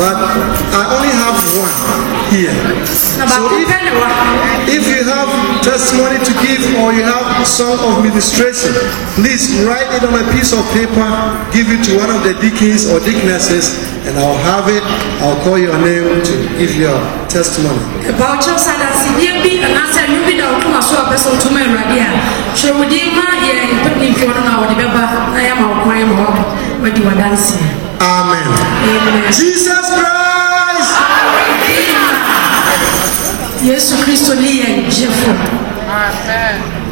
but I only have one here. So if you have testimony to give or you have song of ministration, please write it on a piece of paper, give it to one of the deacons or deaconesses, and I'll have it. I'll call your name to give your testimony. Amen. Jesus Christ.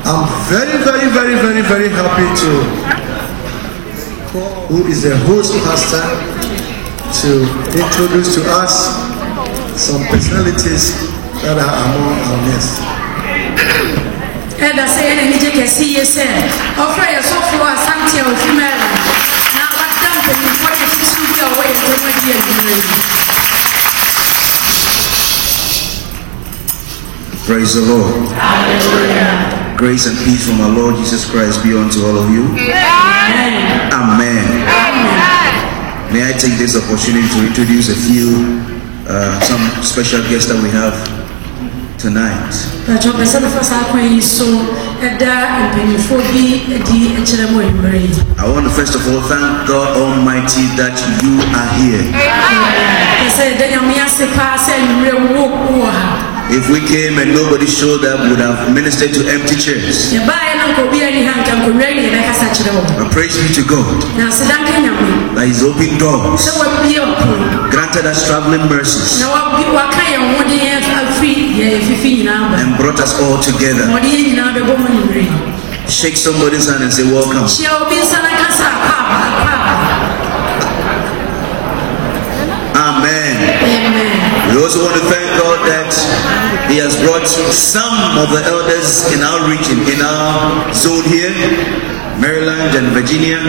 I'm very happy to call who is the host pastor to introduce to us some personalities that are among our midst. Praise the Lord. Hallelujah. Grace and peace from our Lord Jesus Christ be unto all of you. Amen. Amen. Amen. May I take this opportunity to introduce a few, some special guests that we have tonight. I want to first of all thank God Almighty that you are here. Amen. If we came and nobody showed up, we would have ministered to empty chairs. But praise be to God that He's opened doors, granted us traveling mercies, and brought us all together. Shake somebody's hand and say, welcome. Amen. We also want to thank God that He has brought some of the elders in our region, in our zone here, Maryland and Virginia.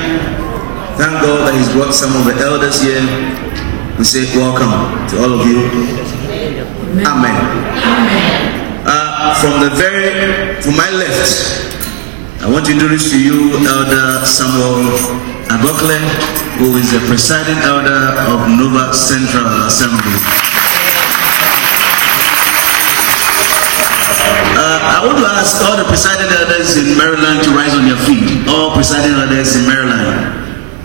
Thank God that He's brought some of the elders here. We say welcome to all of you. Amen. From my left, I want to introduce to you Elder Samuel Agokle, who is the presiding elder of Nova Central Assembly. I want to ask all the presiding elders in Maryland to rise on your feet. All presiding elders in Maryland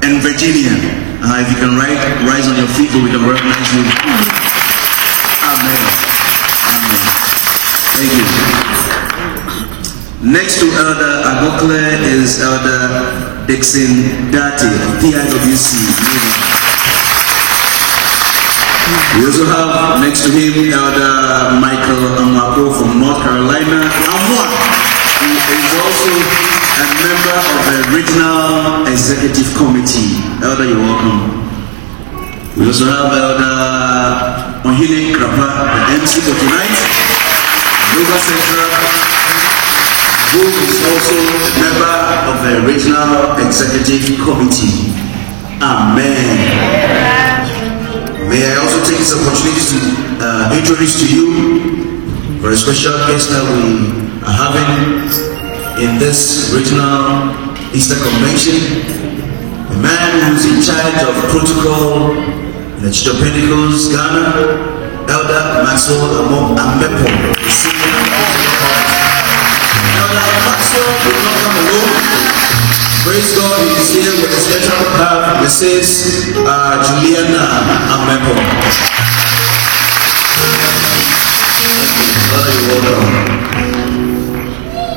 and Virginia, if you can rise on your feet so we can recognize you. Amen. Amen. Thank you. Next to Elder Agokle is Elder Dixon Dati of PIWC. We also have next to him Elder Michael Amako from North Carolina, who is also a member of the Regional Executive Committee. Elder, you're welcome. We also have Elder Ohine Krapa, the MC for tonight, Nova Central, who is also a member of the Regional Executive Committee. Amen. May I also take this opportunity to introduce to you for a special guest that we are having in this regional Easter Convention, a man who's in charge of protocol in the Church of Pentecost, Ghana, Elder Maxwell Amepo. Elder Maxwell will not come alone. Praise God, he is here with a special part, Mrs. Juliana Amepo. You're welcome.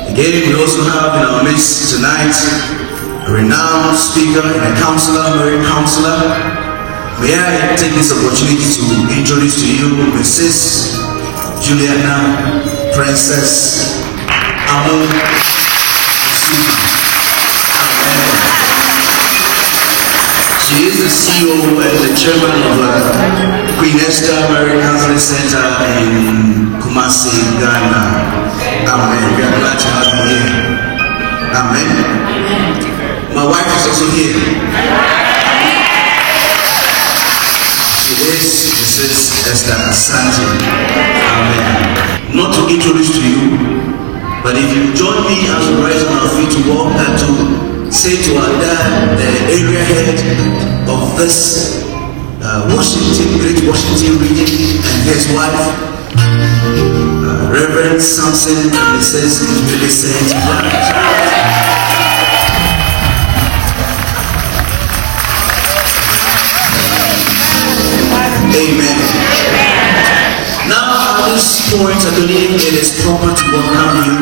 Again, we also have in our midst tonight a renowned speaker and a counselor, married counselor. May I take this opportunity to introduce to you Mrs. Juliana Princess Amo. She is the CEO and the chairman of Queen Esther Marriage Counseling Center in Kumasi, Ghana. Amen. We are glad to have you here. Amen. My wife is also here. She is Mrs. Esther Asante. Amen. Not to introduce to you, but if you join me as we rise on our feet to walk and to say to our dad, the area head of this Washington, Great Washington region, and his wife, Reverend Samson and Mrs. Millicent Branch. Amen. Now, at this point, I believe it is proper to welcome you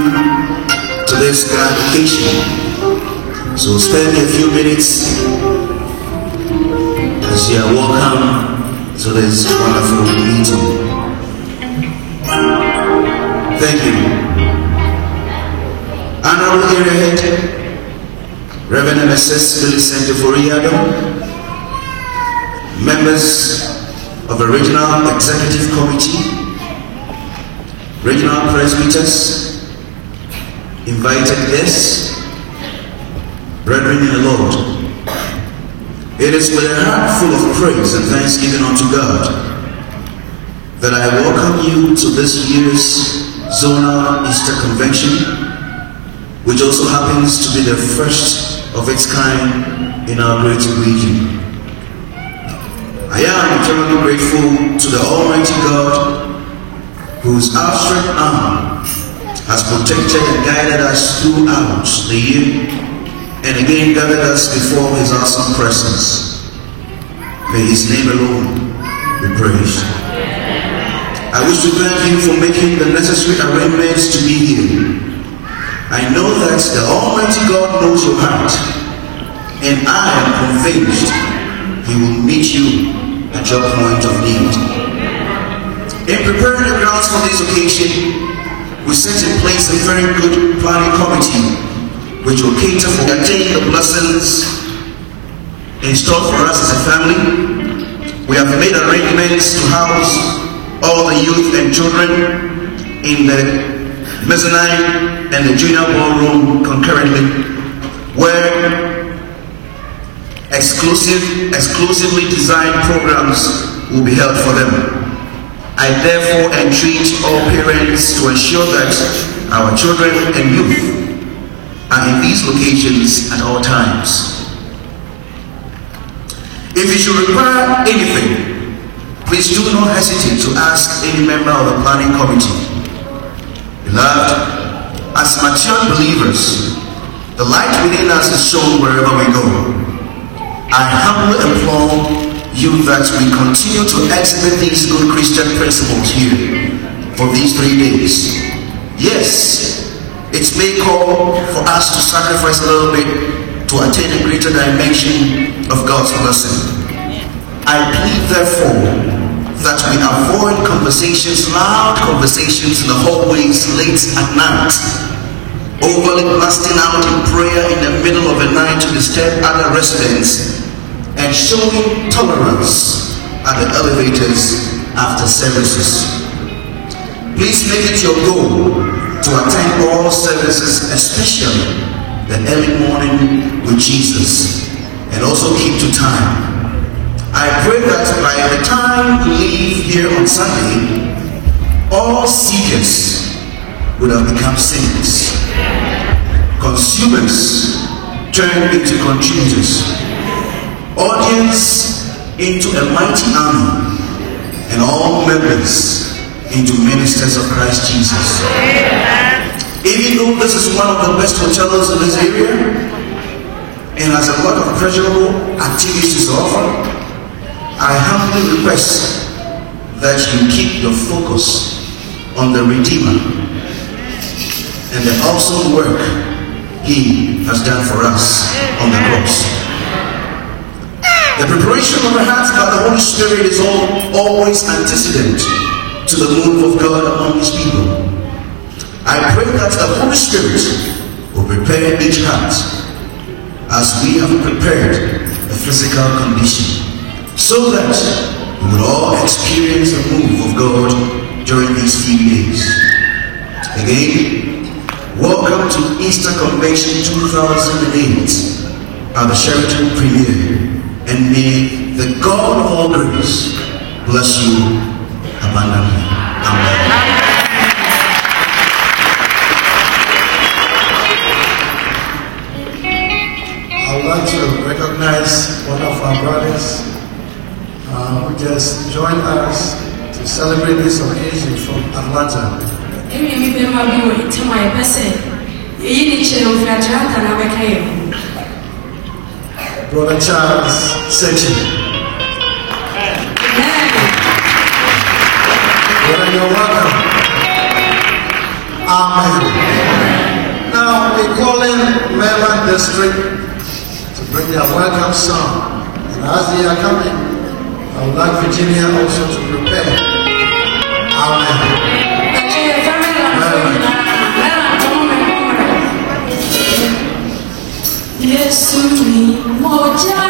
to this grand occasion. So spend a few minutes as you are welcome to this wonderful meeting. Thank you. Honorable Area Head, Reverend Mrs. Millicent Foriado, members of the Regional Executive Committee, regional presbyters, invited guests, brethren in the Lord. It is with a heart full of praise and thanksgiving unto God that I welcome you to this year's Zonal Easter Convention, which also happens to be the first of its kind in our great region. I am eternally grateful to the Almighty God, whose outstretched arm has protected and guided us throughout the year, and again gathered us before His awesome presence. May His name alone be praised. I wish to thank you for making the necessary arrangements to be here. I know that the Almighty God knows your heart, and I am convinced He will meet you at your point of need. In preparing the grounds for this occasion, we set in place a very good planning committee which will cater for attaining the blessings in store for us as a family. We have made arrangements to house all the youth and children in the mezzanine and the junior ballroom concurrently, where exclusively designed programs will be held for them. I therefore entreat all parents to ensure that our children and youth are in these locations at all times. If you should require anything, please do not hesitate to ask any member of the planning committee. Beloved, as mature believers, the light within us is shown wherever we go. I humbly implore you that we continue to exhibit these good Christian principles here for these 3 days. Yes, it may call for us to sacrifice a little bit to attain a greater dimension of God's blessing. I plead therefore that we avoid loud conversations in the hallways late at night, overly blasting out in prayer in the middle of the night to disturb other residents, and showing tolerance at the elevators after services. Please make it your goal to attend all services, especially the early morning with Jesus, and also keep to time. I pray that by the time we leave here on Sunday, all seekers would have become saints, consumers turned into contributors, audience into a mighty army, and all members into ministers of Christ Jesus. Even though this is one of the best hotels in this area and has a lot of pleasurable activities to offer, I humbly request that you keep your focus on the Redeemer and the awesome work He has done for us on the cross. The preparation of the heart by the Holy Spirit is always antecedent to the move of God among His people. I pray that the Holy Spirit will prepare each heart as we have prepared the physical condition, so that we will all experience the move of God during these few days. Again, welcome to Easter Convention 2008 at the Sheraton Premier, and may the God of all grace bless you abundantly. Amen. I would like to recognize one of our brothers, us to celebrate this occasion from Atlanta. Brother Charles Sechi. Brother, you're welcome. Amen. Now we're calling Maryland District to bring their welcome song. And as they are coming, I would like Virginia also to prepare. Amen. Yes, me, moja.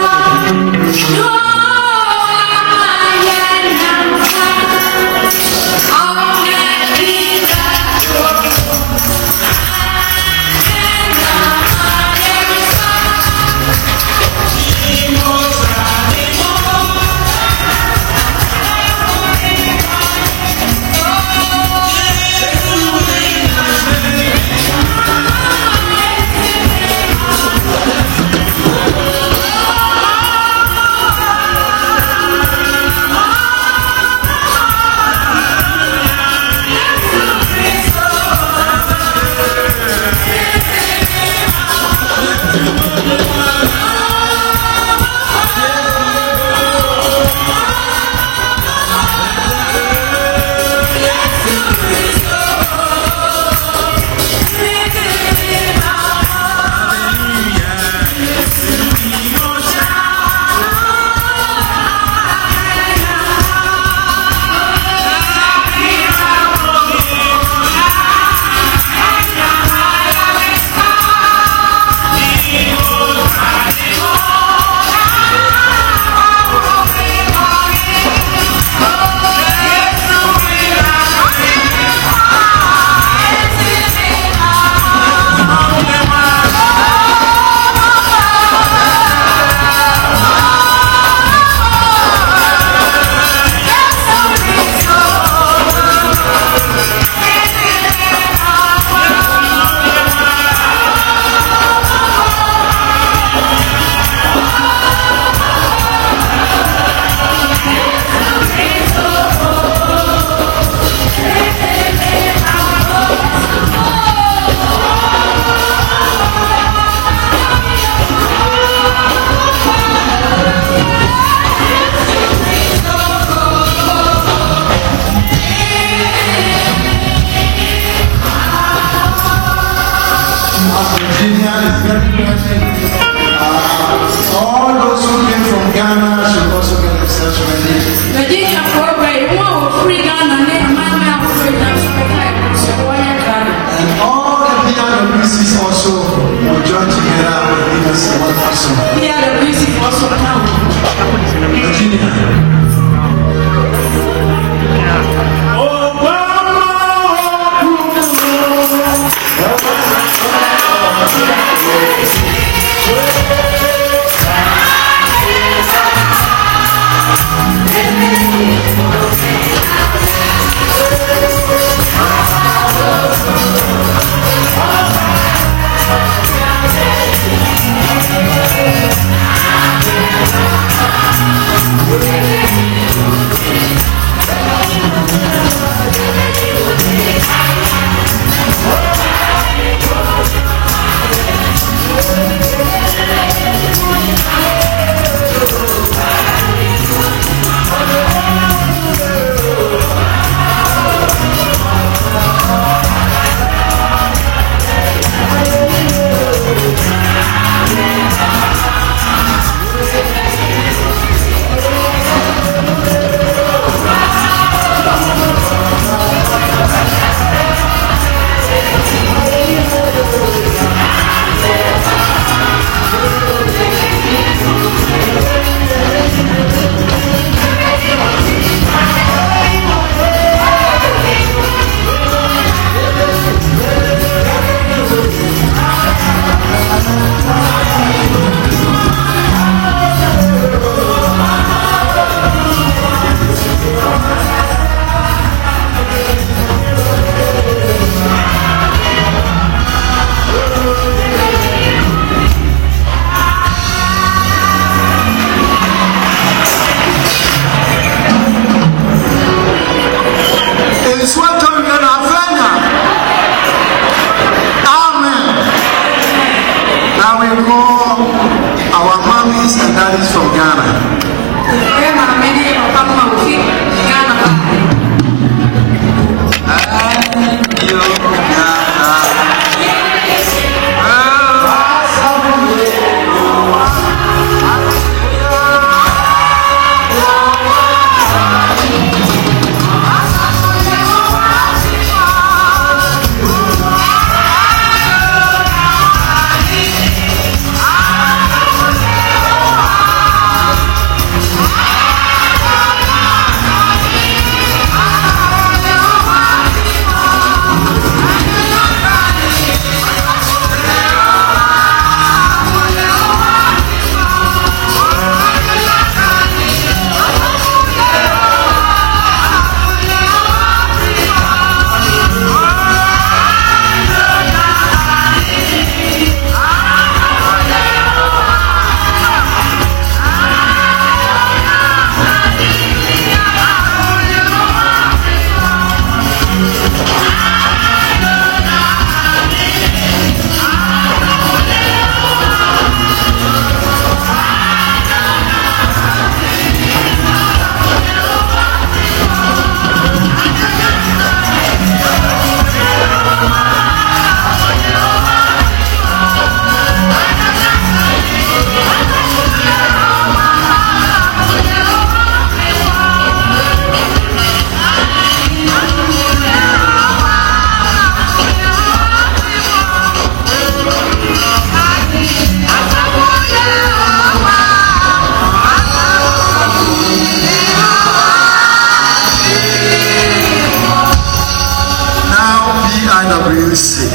PIWC.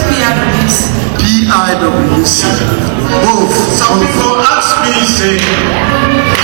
PIWC. Both. Some people ask me, say,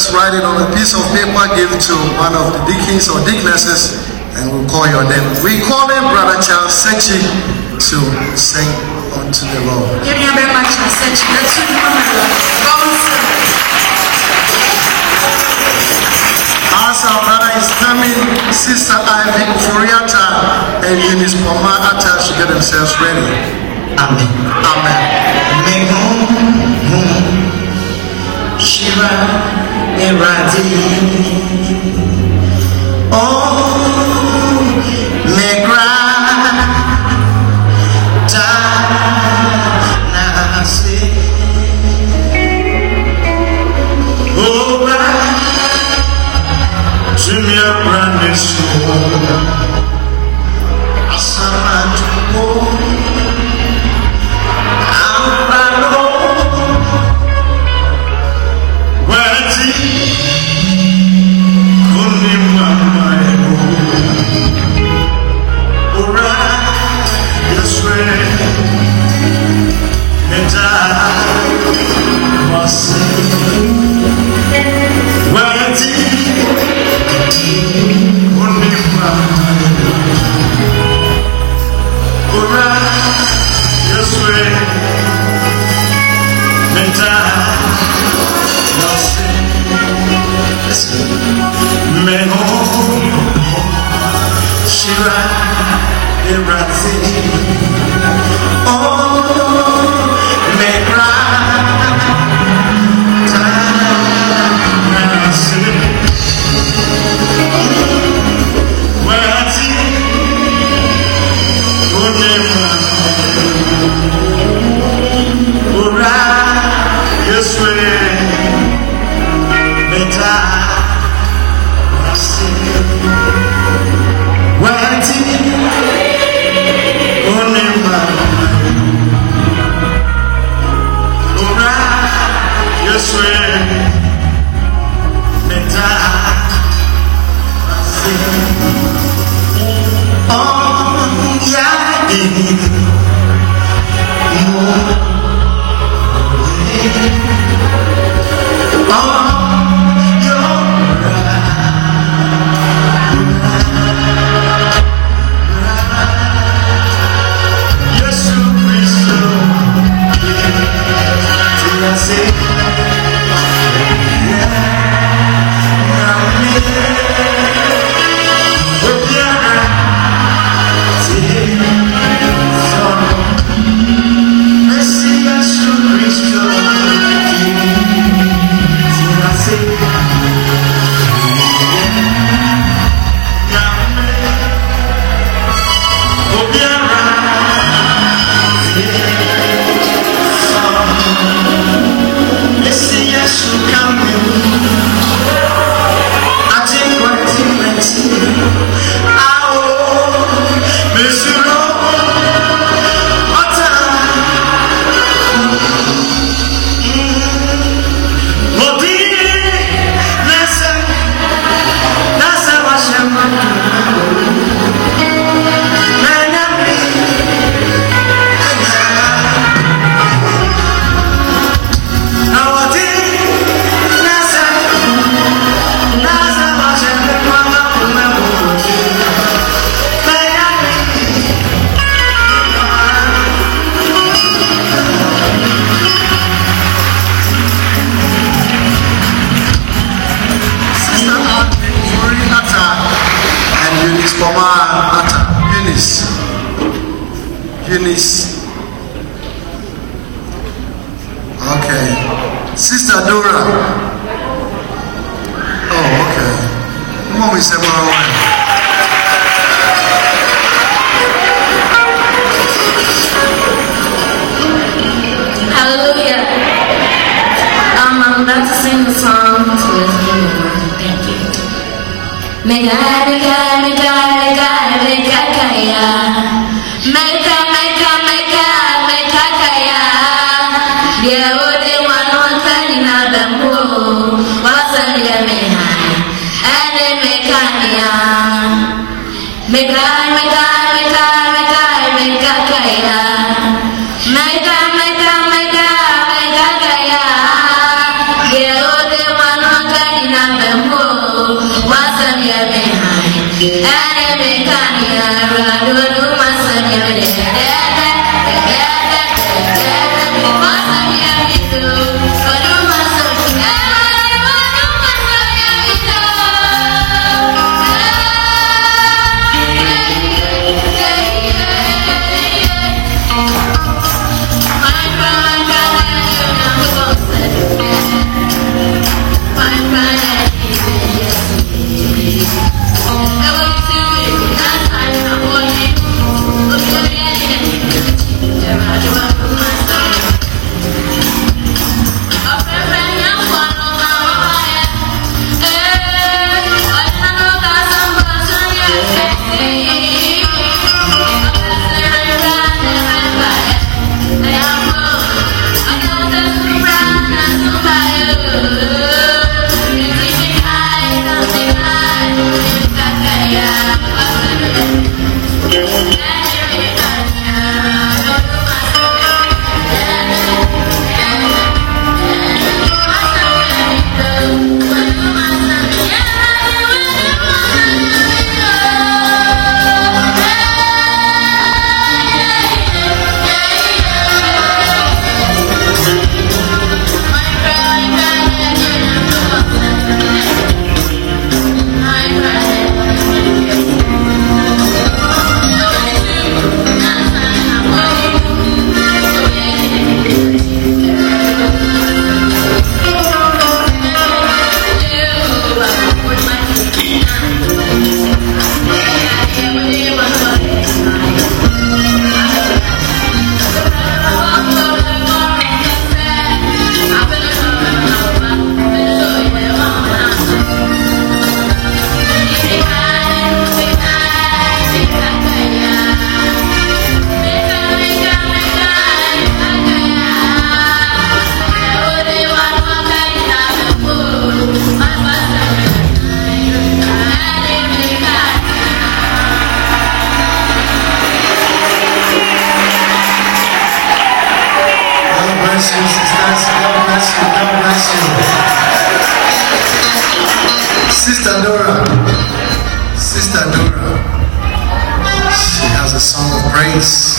just write it on a piece of paper, give it to one of the deacons or deaconesses, and we'll call your name. We call him Brother Charles Sechi to sing unto the Lord. As our brother is coming, Sister Ivy Furiata and Eunice Poma Atta should get themselves ready. Amen. Amen. Shiva Eradi Oh Megra Tanasi Ora Jimia Brandisu Asamatu Amrano Eunice Poma Atta. Eunice. Okay. Sister Dora. Oh, okay. Mom is Hallelujah. I'm about to sing the song to us. Thank you. Mega, mega, mega, mega, mega, kaya. Mega, mega, mega, mega, kaya. Yeah, what they want on turning out the pool. What's on the behind? And they make kaya. Mega, mega, mega, mega, mega, kaya. Mega, mega, mega, mega, kaya. Yeah, what they want on turning out the pool. What's on the behind? And they make kaya. Do my son, Sister Dora. Sister Dora. She has a song of praise.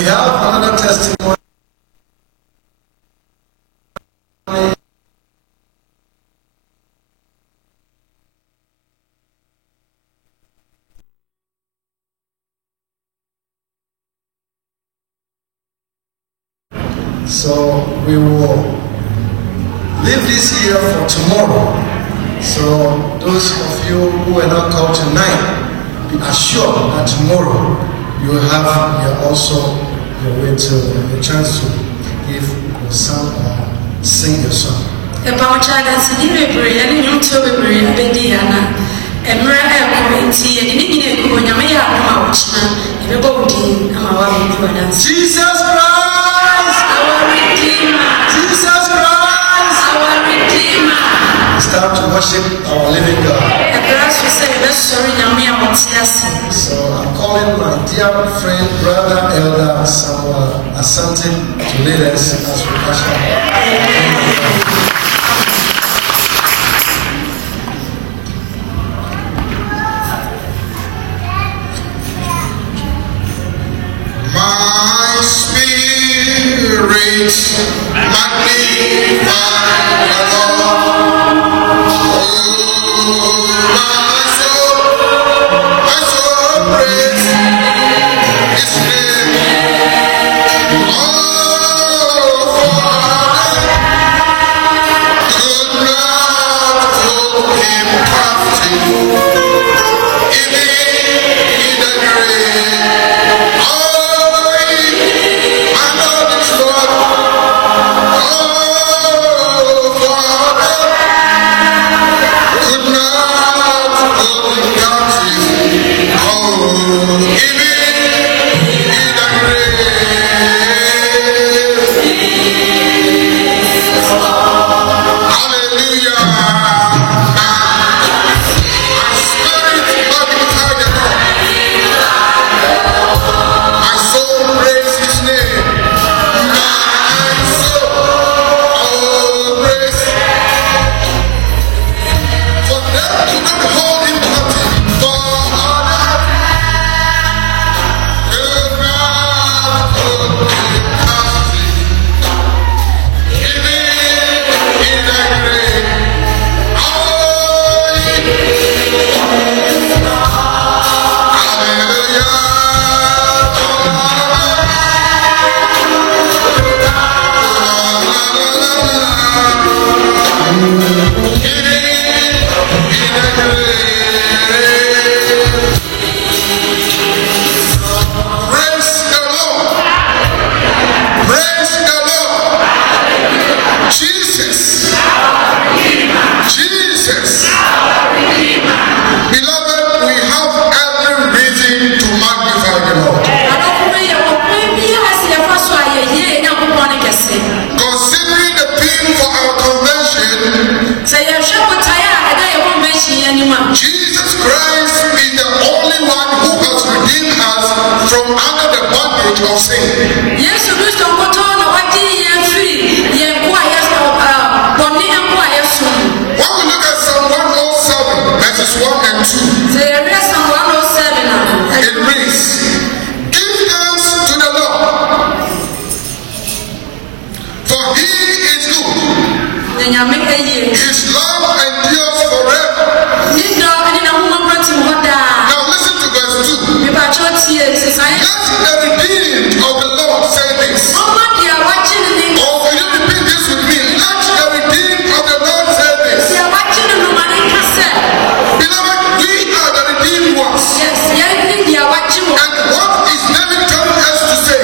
we have another testimony. So we will leave this here for tomorrow. So those of you who are not called tonight, be assured that tomorrow you will have also your way to your chance to give your song or sing your song. Jesus Christ, our Redeemer. Jesus Christ, our Redeemer. It's time to worship our living God. So I'm calling my dear friend, brother, elder Samuel Asante to lead us as we worship. My spirit magnify the Lord. My soul praise His name. Oh, could not hold Him captive, even in the grave. Oh, I know this Lord. Oh, Father, could not hold Him captive. Oh, even in the grave. Hallelujah. My spirit magnify the Lord. My soul praise His name. My soul praise. For them to not hold Him captive, for others could not hold Him captive, even in the grave. Oh, praise the Lord. Praise the Lord. Jesus. Jesus. Beloved, we have every reason to magnify the Lord. Considering the theme for our convention, Jesus Christ is the only one who has redeemed us from under the bondage of sin. When we look at Psalm 107, verses 1 and 2, it reads, "Give thanks to the Lord, for He is good. His love endures forever." Now listen to verse 2. Let the redeemed of the Lord say this. Or will you repeat this with me? Let the redeemed of the Lord say this. Beloved, we are the redeemed ones. And what is David telling us to say?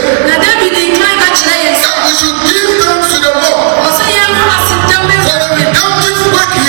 That we should give thanks to the Lord for the redemptive work He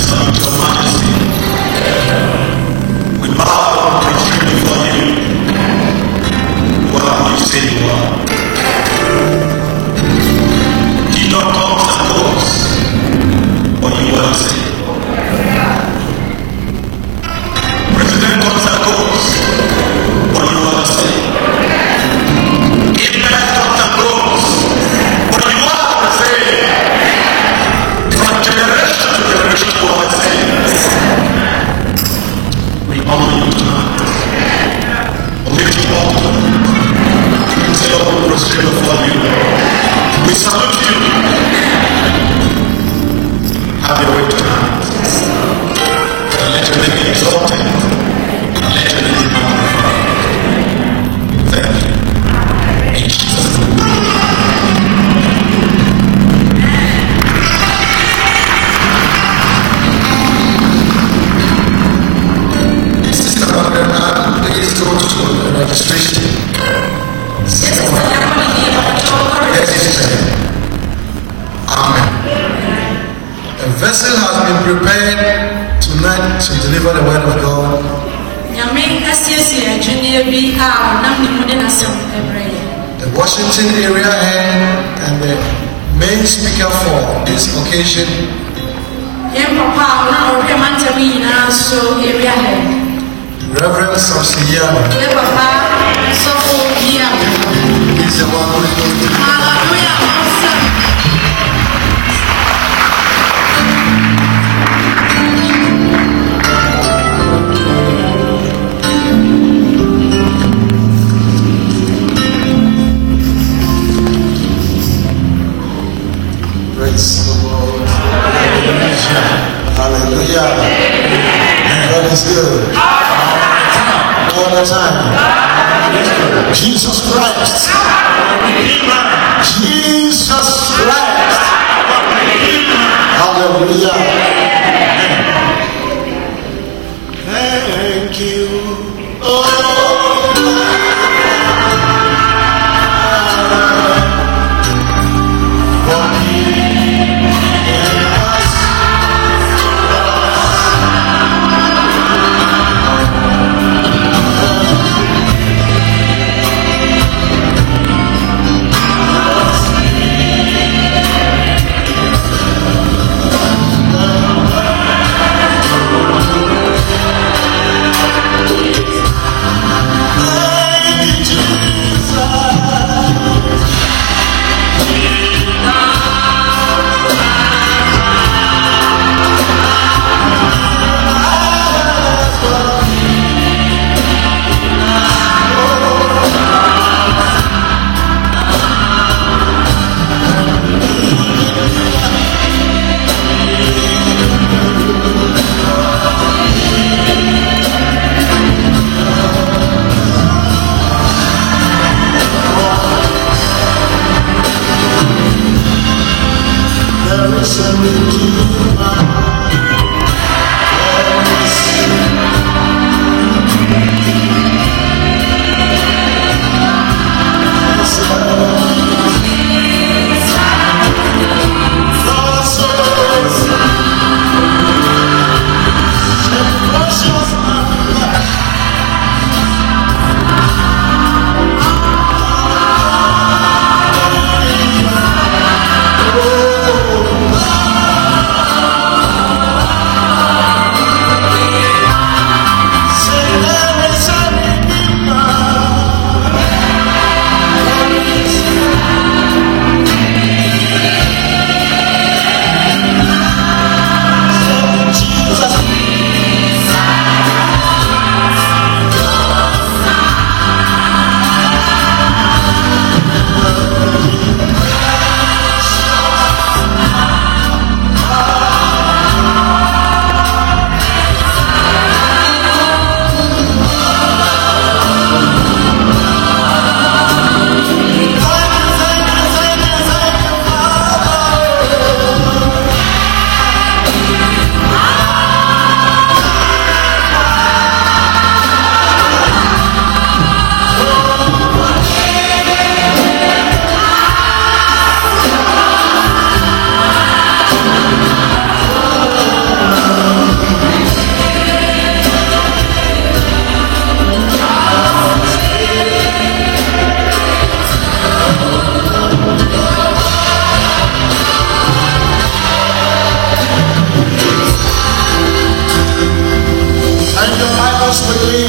salute your majesty. We bow prostrate before you. You are who you say you are. Did not come to cause, but you are the same. President comes and goes, but you are the same. Amen comes and goes, but you are the same. From generation to generation, you are the same. We honor you tonight. We lift you up. We say, Lord, we prostrate before you. We salute you. Have your way tonight. And let your name be exalted. And let your name be magnified. Thank you. In Jesus' name. Sister Margaret, please go to the registration. Amen. A vessel has been prepared tonight to deliver the word of God. The Washington area head and the main speaker for this occasion, Reverend Samson Yama. He's the one who is going to praise the Lord. Hallelujah. God is good. All the time. Jesus Christ. Jesus Christ. Hallelujah. Thank you.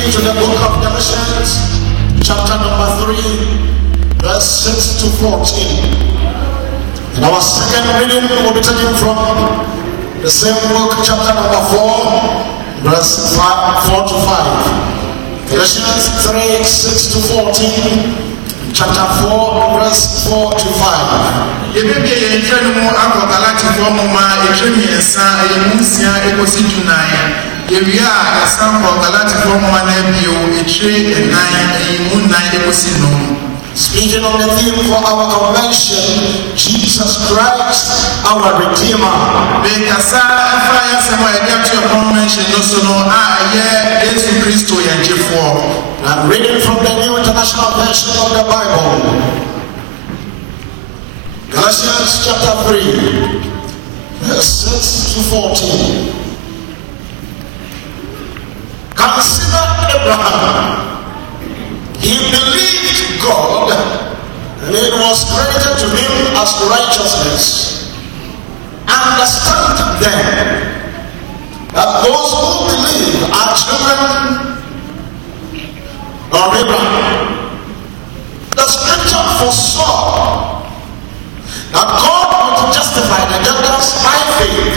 reading to the book of Galatians, chapter number 3, verse 6 to 14. And our second reading will be taken from the same book, chapter number 4, verse 4 to 5. Galatians 3, 6 to 14, chapter 4, verse 4 to 5. Speaking on the theme for our convention, Jesus Christ, our Redeemer. I'm reading from the New International Version of the Bible. Galatians chapter 3, verse 6 to 14. Consider Abraham. He believed God, and it was credited to him as righteousness. Understand then that those who believe are children of Abraham. The scripture foresaw that God would justify the Gentiles by faith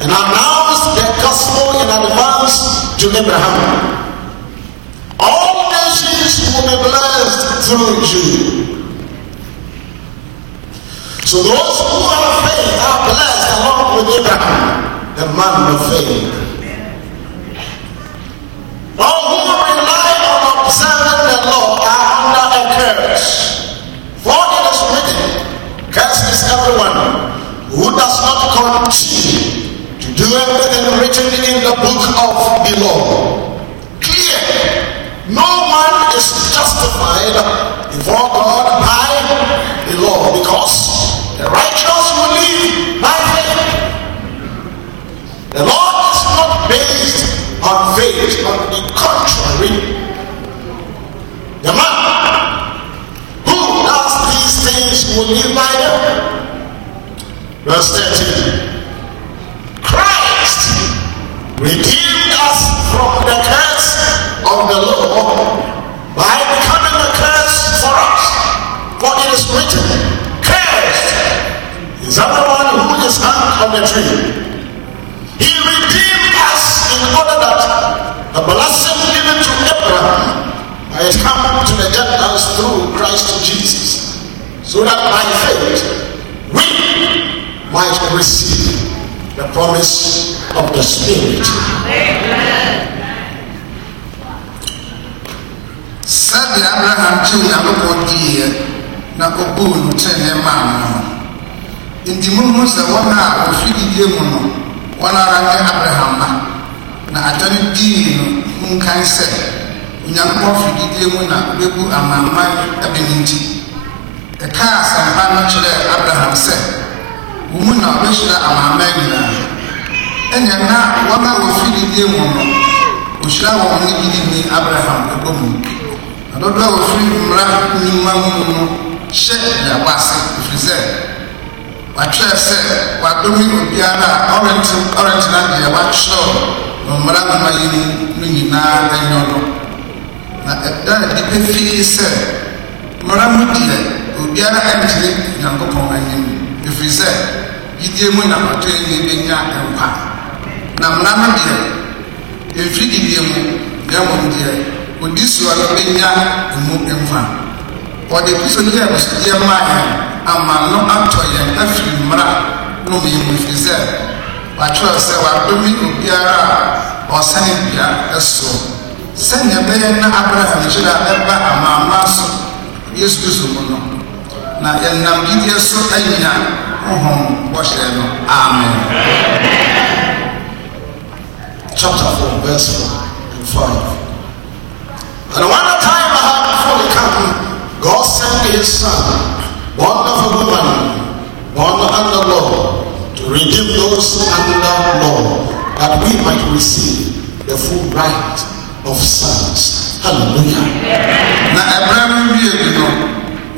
and announce the gospel in advance to Abraham. All nations will be blessed through you. So those who have faith are blessed along with Abraham, the man of faith. All who rely on observing the law are under a curse. For it is written, cursed is everyone who does not continue to do everything written in the book of the law. Clear. No one is justified before God by the law, because the righteous will live by faith. The law is not based on faith, on the contrary. The man who does these things will live by them. Verse 13. Christ redeemed us from the curse of the law by becoming a curse for us. For it is written, cursed is everyone who is hung on the tree. He redeemed us in order that the blessing given to Abraham might come to the Gentiles through Christ Jesus, so that by faith we might receive the promise of the Spirit. Amen. Sabi Abraham chiu Yakobo diye na obu no tene ma no. Indi muhu se wana ofidie mu no wana range Abraham ba na atani di no munkan se Yakobo ofidie mu na bebu amama abeninti. E ka sampa no kire Abraham se umu na obeshira amama nyina. Enya na wana ofidie mu no oshira wo ni Abraham ebomu. Don't know if you share your bass if you say, what chair said, what do we be orange land, what show, no matter my Nina, then you know. That the fee said, Maramudia, Ubiana empty, Yanko Poman, if you say, you did win a hotel in Yaka. Now, Maramudia, if you give him, Yamundia. This you are being young and moving from. For the person here was dear man, and man not up to a nephew, Mara, no mean with his head. But trust I will be Ubiara or Saint Bia, as so. Send your baby Abraham should have ever a mamma, yes, to Sumono. Now, and now give you so a young, wash them. Amen. Chapter 4, verse 4 and 5. And when the time had fully come, God sent his son, born of a woman, born under law, to redeem those under law, that we might receive the full right of sons. Hallelujah. Now, Abraham, you know,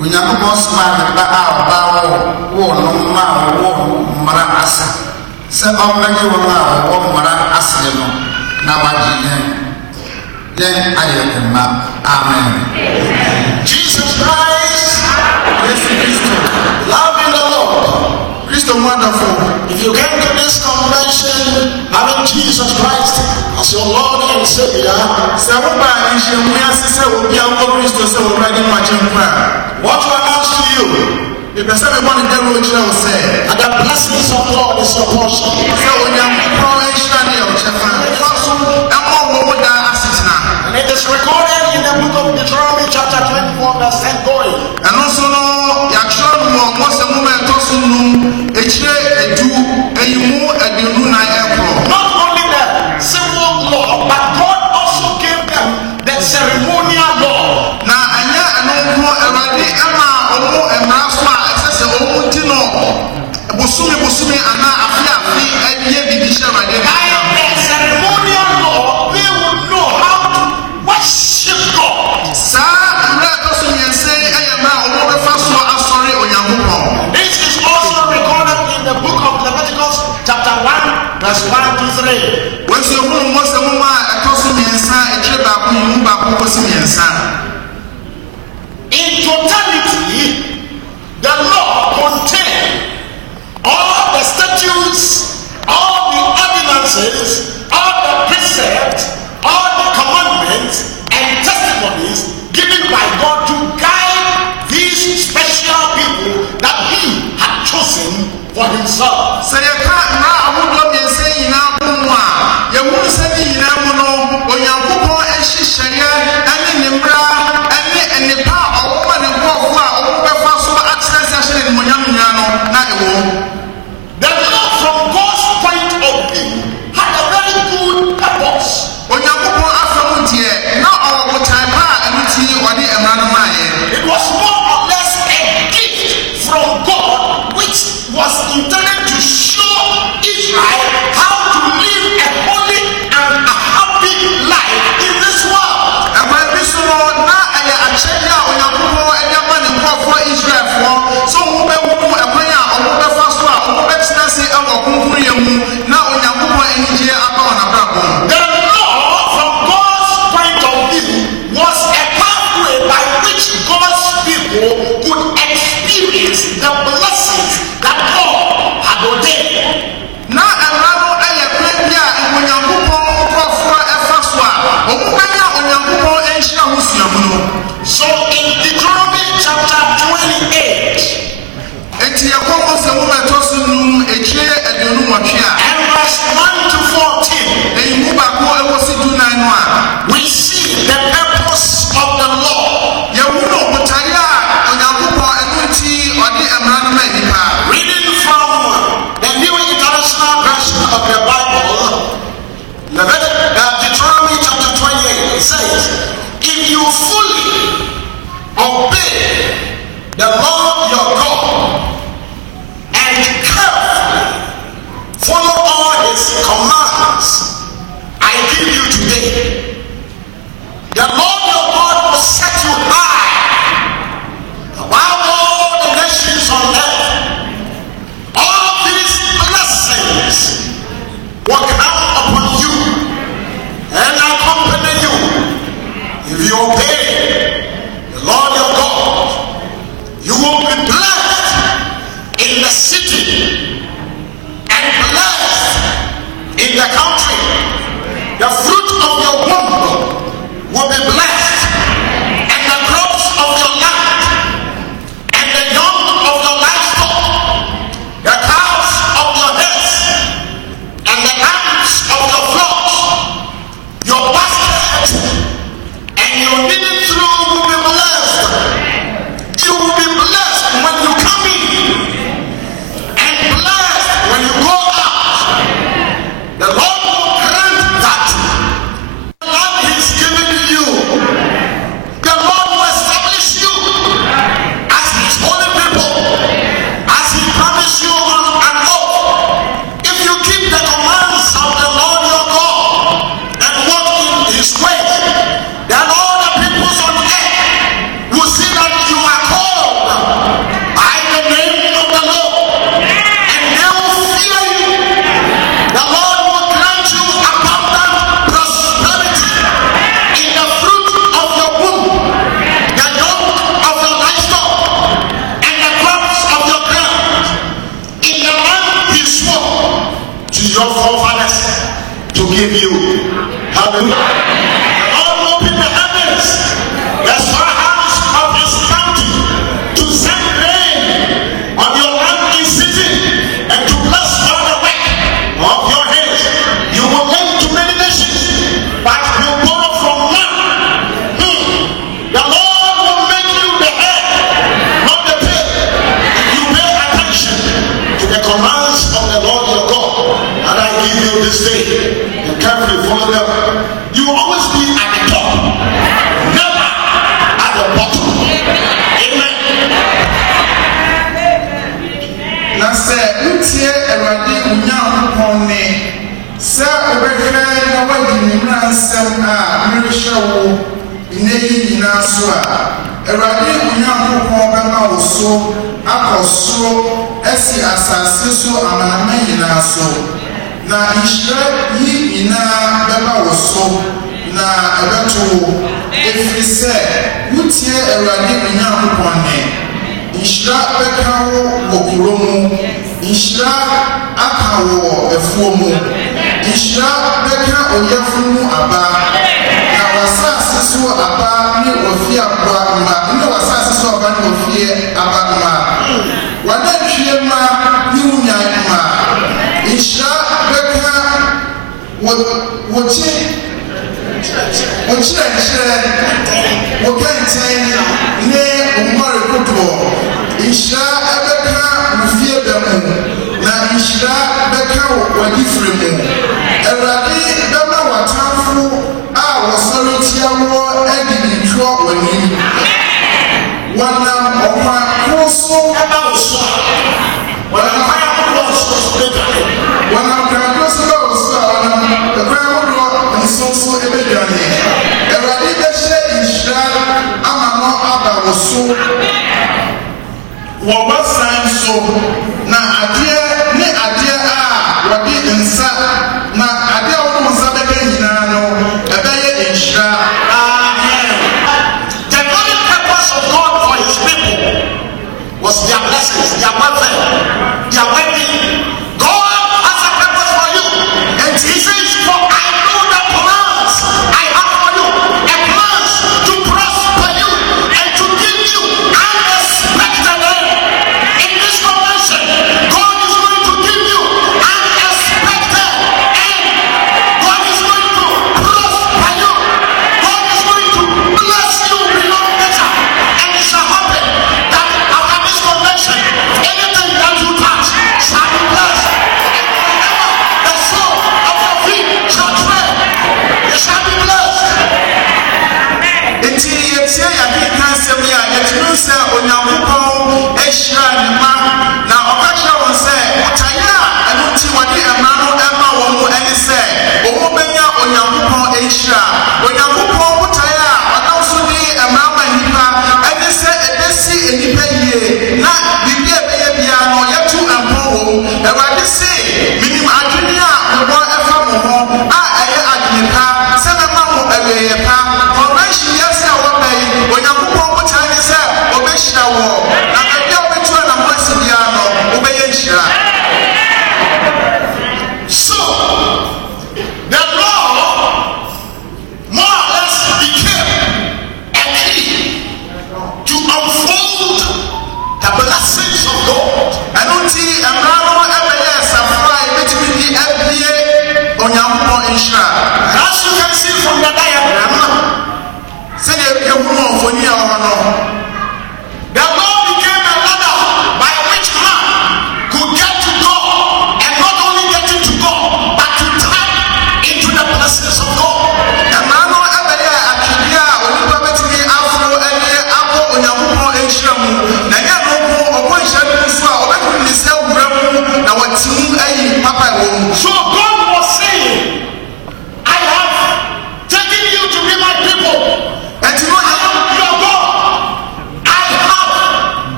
when you have a smile about war, Marasa, said, oh, many will now, war, Marasa, now I Then Amen. Jesus Christ, love in the Lord. Christ wonderful. If you came to this convention having Jesus Christ as your Lord and Savior, what will announce to you? And the blessings of God is your portion. And it is recorded in the book of Deuteronomy chapter 24 verse 10 going. And also not only the civil law, but God also gave them the ceremonial law. Ceremonial law, they would know how to worship God. This is also recorded in the book of Leviticus chapter 1 verse 1 to 3. In totality, the law contained all the statutes, all the ordinances, all the precepts, all the commandments and testimonies given by God to guide these special people that He had chosen for Himself. The law from God's point of view had a very good purpose. It was more or less a gift from God which was intended to show Israel how to live a holy and a happy life in this world. The law from God's point of view was a pathway by which God's people could experience the blessings that God give you. Hallelujah. The Lord will open the heavens, the storehouse of his bounty, to send rain on your land in season and to bless all the work of your hands. You will lend to many nations, but will borrow from none. The Lord will make you the head, not the tail. You pay attention to the commands of the Lord your God, and I give you this day, and carefully follow them. You will always be at the top, never at the bottom. Amen. Na sɛ wotie Awurade Onyankopɔn ne sɛ wobɛhwɛ na woadi ne mmara nsɛm a merehyɛ wo nnɛ yi nyinaa so a Awurade Onyankopɔn bɛma wo so akɔ soro asi asase so amanaman nyinaa so na nhyira yi nyinaa bɛma wo so na ɛbɛto wo ɛfiri sɛ wotie Awurade Onyankopɔn ne nhyira bɛka wo wɔ kuro mu nhyira aka wo wɔ afuo mu nhyira bɛka oyafunu mu aba na wasase so aba ne wafie aboa mma ne wasase so aba ne wafie aba mma wadantwie mma ne wunyan mma nhyira bɛka wɔkye wɔkyerɛkyerɛ wɔkɛntɛn ne ɔmmɔre kodoɔ nhyira bɛka wo fie bɛ mu na nhyira bɛka w'adifire mu Awurade bɛma w'atamfo a wɔsɔre tia wɔ adi ne twerɛ w'anim wɔnam ɔkwan koro so Ɛba wo so a, wɔnam kwan ahodoɔ so bɛdwane. wɔnam kwan koro so bɛ wo so a wɔnam kwan ahodoɔ nso so bɛdwane Awurade bɛhyɛ nhyira ama no aba wo so wɔbɛsan so na adeɛ ne adeɛ a wɔde nsa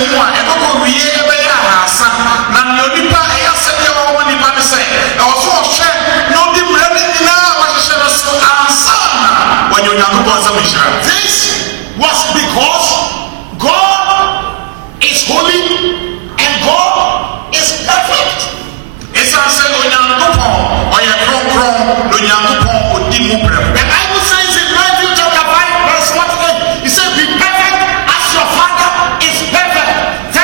nhɛnkyɛmu a ɛkɔkɔ wie ɛbɛyɛ ahasa na nea onipa ɛyɛ sɛdeɛ wɔwɔ nipa ne sɛ ɛwɔ so ɔhwɛ na ɔde mmerɛ no nyinaa wɔhyehyɛ no so ansa na wɔnyɛ onyankopɔn nsɛm nhyira. This was because God is holy and God is perfect. ɛsiane sɛ onyankopɔn ɔyɛ kronkron na onyankopɔn ɔdi mu brɛ. The Bible says in Matthew chapter 5 verse 1, he said, be perfect as your Father is perfect.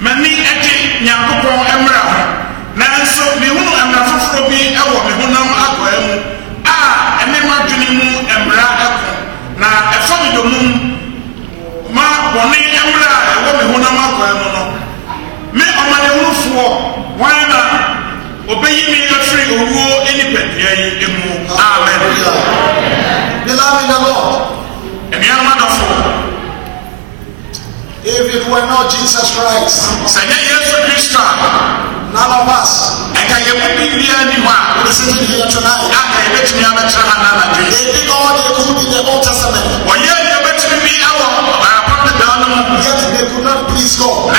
mani eti nyankopon emra nanso me hunu emra foforo bi ewo me hunam agoa mu a ene madwene mu emra eko na efa me domum ma bone emra ewo me hunam agoa mu no me omane hunufo wana obeyi mi afri owo eni pedua yi emu amen. Beloved in the Lord, if it were not Jesus Christ, none of us would be sitting here tonight. They did all they could in the Old Testament, yet they could not please God.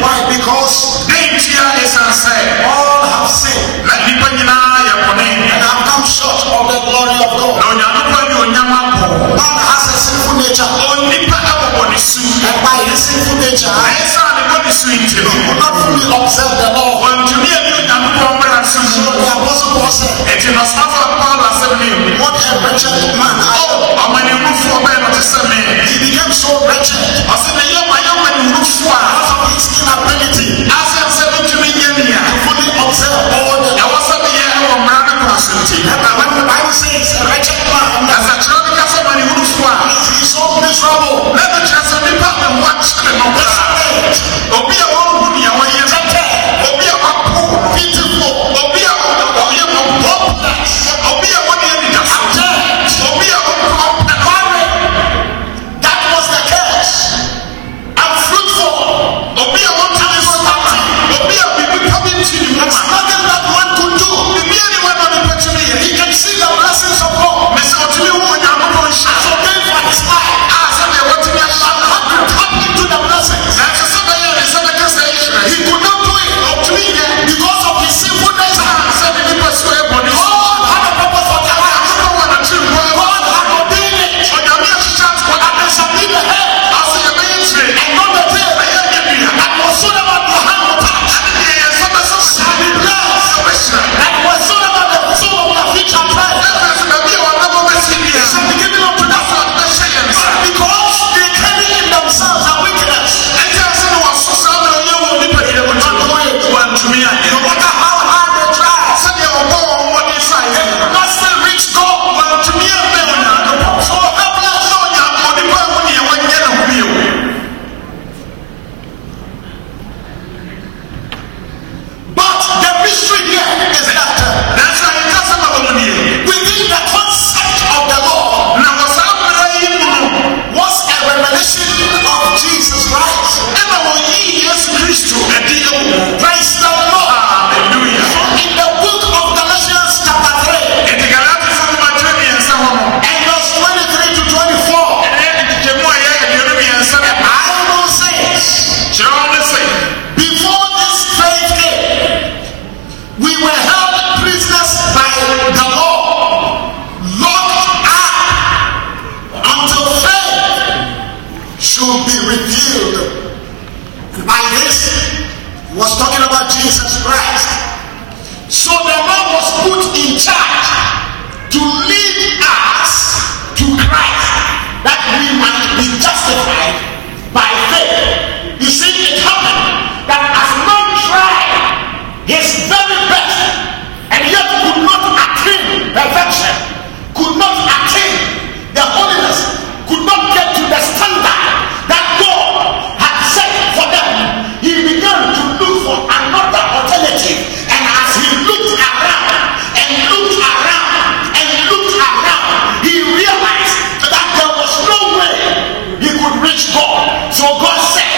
Why? Because all have sinned and have come short of the glory of God. Man has a sinful nature, and by his sinful nature, he will not fully observe the law. So the Apostle Paul said, what a wretched man I am. He became so wretched because of his inability to fully observe all the law. And when the Bible says a wretched man, he's so miserable. So God said,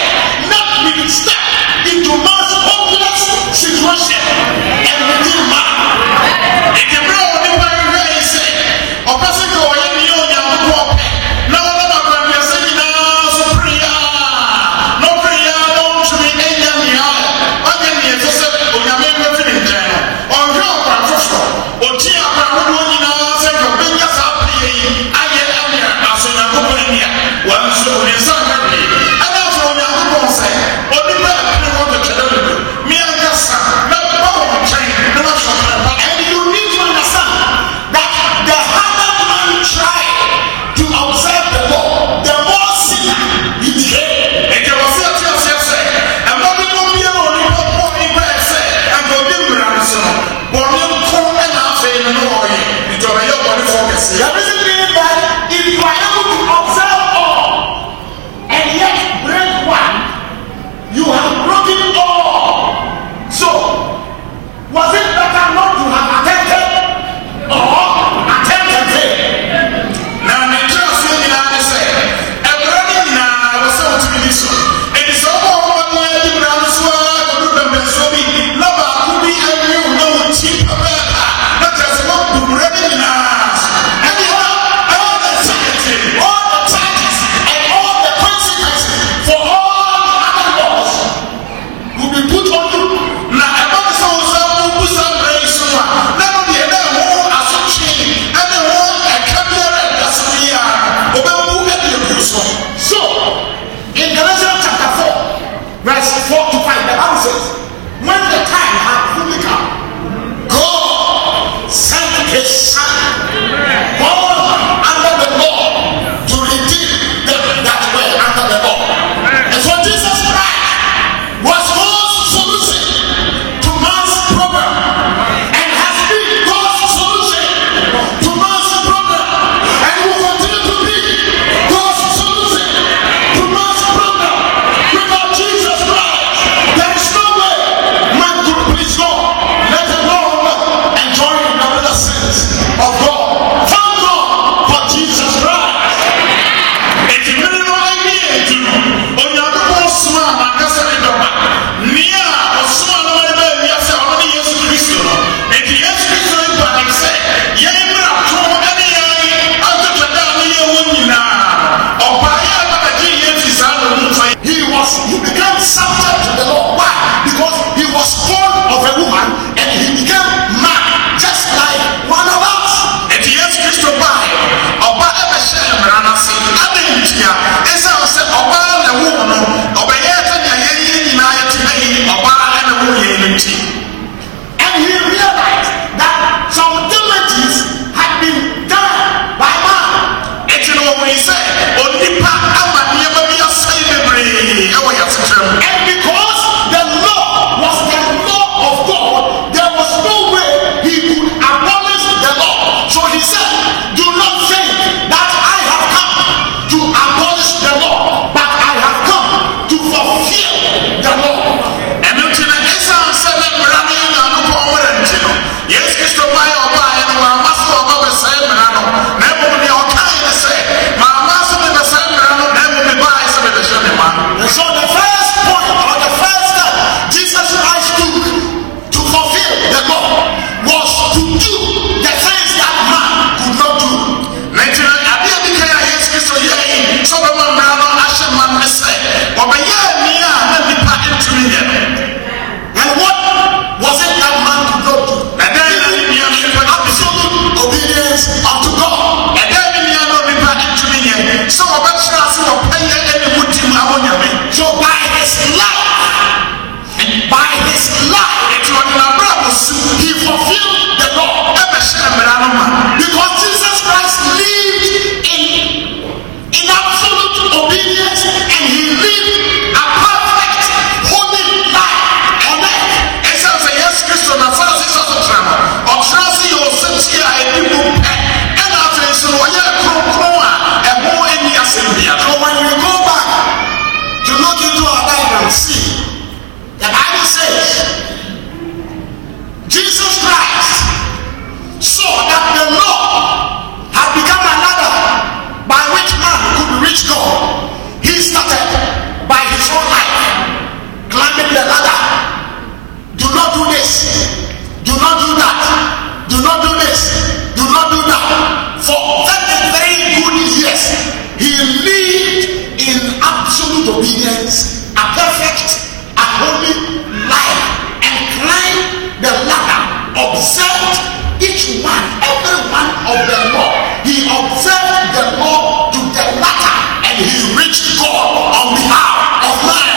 a perfect, a holy life, and climbed the ladder, observed each one, every one of the law. He observed the law to the latter, and he reached God on behalf of man.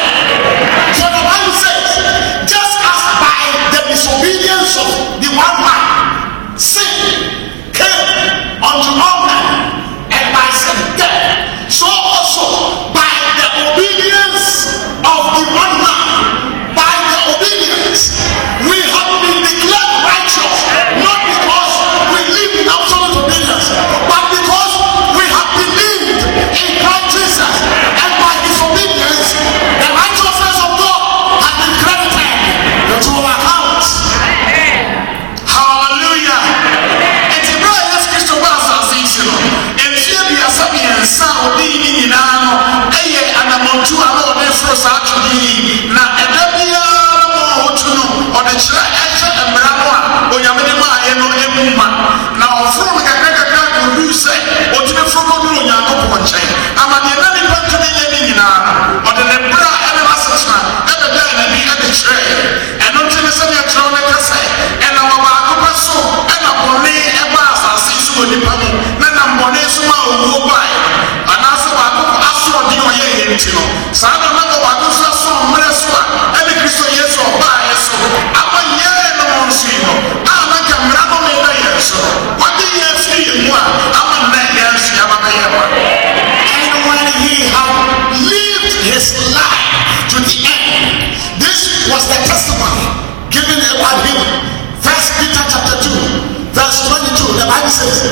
So the Bible says, just as by the disobedience of the one man, sin came unto all men, and by sin death, so also by the obedience of the one man, by the obedience, we have been declared righteous, not because we live in absolute obedience, but because we have believed in Christ Jesus, and by his obedience, the righteousness of God has been credited to our accounts. Hallelujah. It's a brother, yes, Christo Bassasino, and Fabia Sabian, Saudi, Nano, Aye, and a Montua, and Frosati, Na Edabia, or the church and Branoa, or Yamanima, and Emuma. Now, from the Gagagag, you say, or to the Frogonu, Yakoponche, I'm a Yanani Pantanina, or the Nebra and Massatra, and the Diana at the tray, and not to the Senator say, and our Bacopaso, and a Bonnet, and Bassa, Sisu, the Pamu, and a Bonnet, who buy, and also Astro Dino, Sada Bacosa, Mreswa, and the Christo Yes or buy. I'm a year on Sino. I'm like a Mraco. What do you see? I'm a man, and when he had lived his life to the end, this was the testimony given about him. 1 Peter chapter 2, verse 22, the Bible says,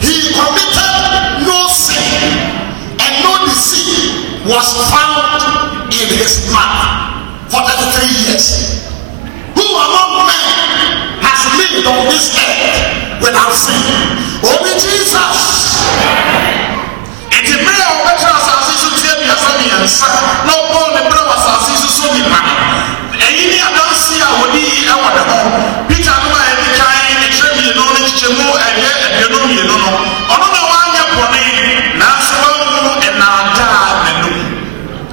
he committed no sin, and no deceit was found in his mouth for 33 years. Who among men has lived on this earth without sin? Only Jesus. And the prayer of better assassin to tell me as a son, no born the brother assassin to so many man. And you don't see how we are the home. Peter, and the kind of tribute knowledge to more and yet, you know, another one you're born, now so and now die.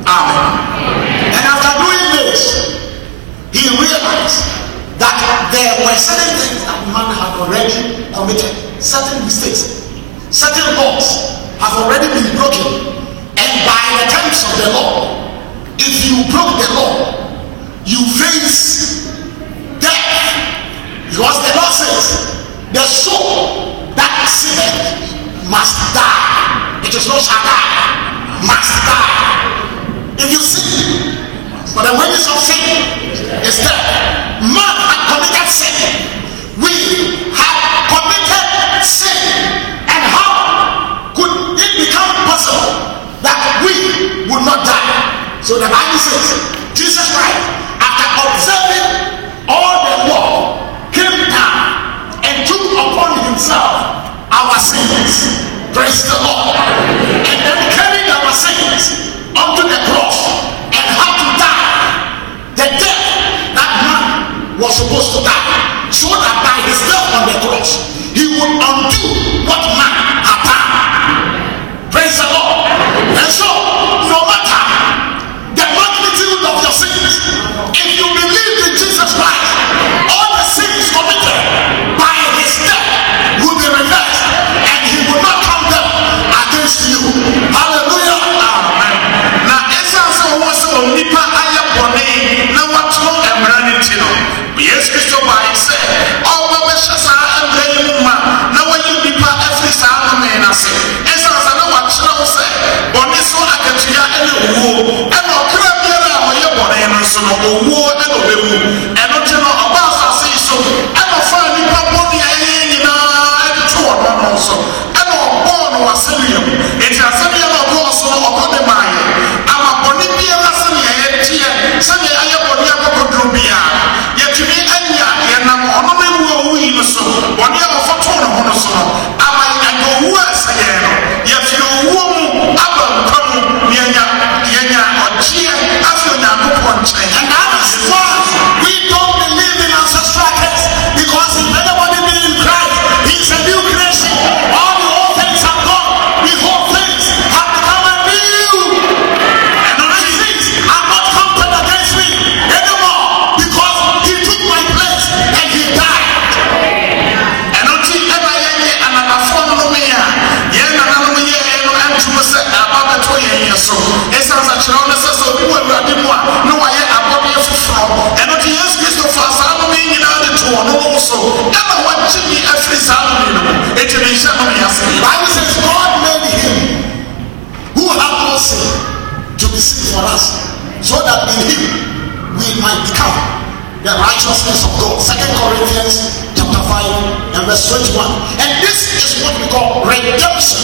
Amen. And after doing this, he realized that there were certain things that man had already committed, certain mistakes, certain laws have already been broken, and by the terms of the law, if you broke the law, you face death, because the law says the soul that sinneth must die. It is not shall die, must die. If you sin, but the wages of sin is death. Man had committed sin. We have committed sin. And how could it become possible that we would not die? So the Bible says, Jesus Christ, after observing all the law, came down and took upon himself our sins. Praise the Lord. And then carried our sins onto the cross and had to die the death that man was supposed to die, so that by his death on the cross he would undo what man had done. Praise the Lord. And so no matter the magnitude of your sins, if you believe in Jesus Christ, all the sins committed by his death will be reversed, and he will not count them against you. Hallelujah. Amen. Now essence of what's on Nipa Ayapone, now what's on Emranitino. Yes, Christo by said, all my wishes are a very woman. Now when you Nipa every Sam man, I say, essence of what I say, but this one I can see any war, and no crap here are your body and so no war and no baby, and not to know about us. So I don't find Nipa Pony and two or one also. I know born was Silium. It's a Silium of also upon the mind. I'm a Bonibia Sania, Sania Ayabodia Rubia. Yet to me, Anya, and I'm on the way we so 1 year of a ton of so. I might go worse again. Yet you womb, Abba, come, Yanya, or Chia, as you now go on chain. And that is why we don't believe in ancestral case, because if anybody believes in Christ, he's a new creation. All the old things have gone, the whole things have become a new. And the things have not come him, we might become the righteousness of God. 2 Corinthians chapter 5 and verse 21. And this is what we call redemption.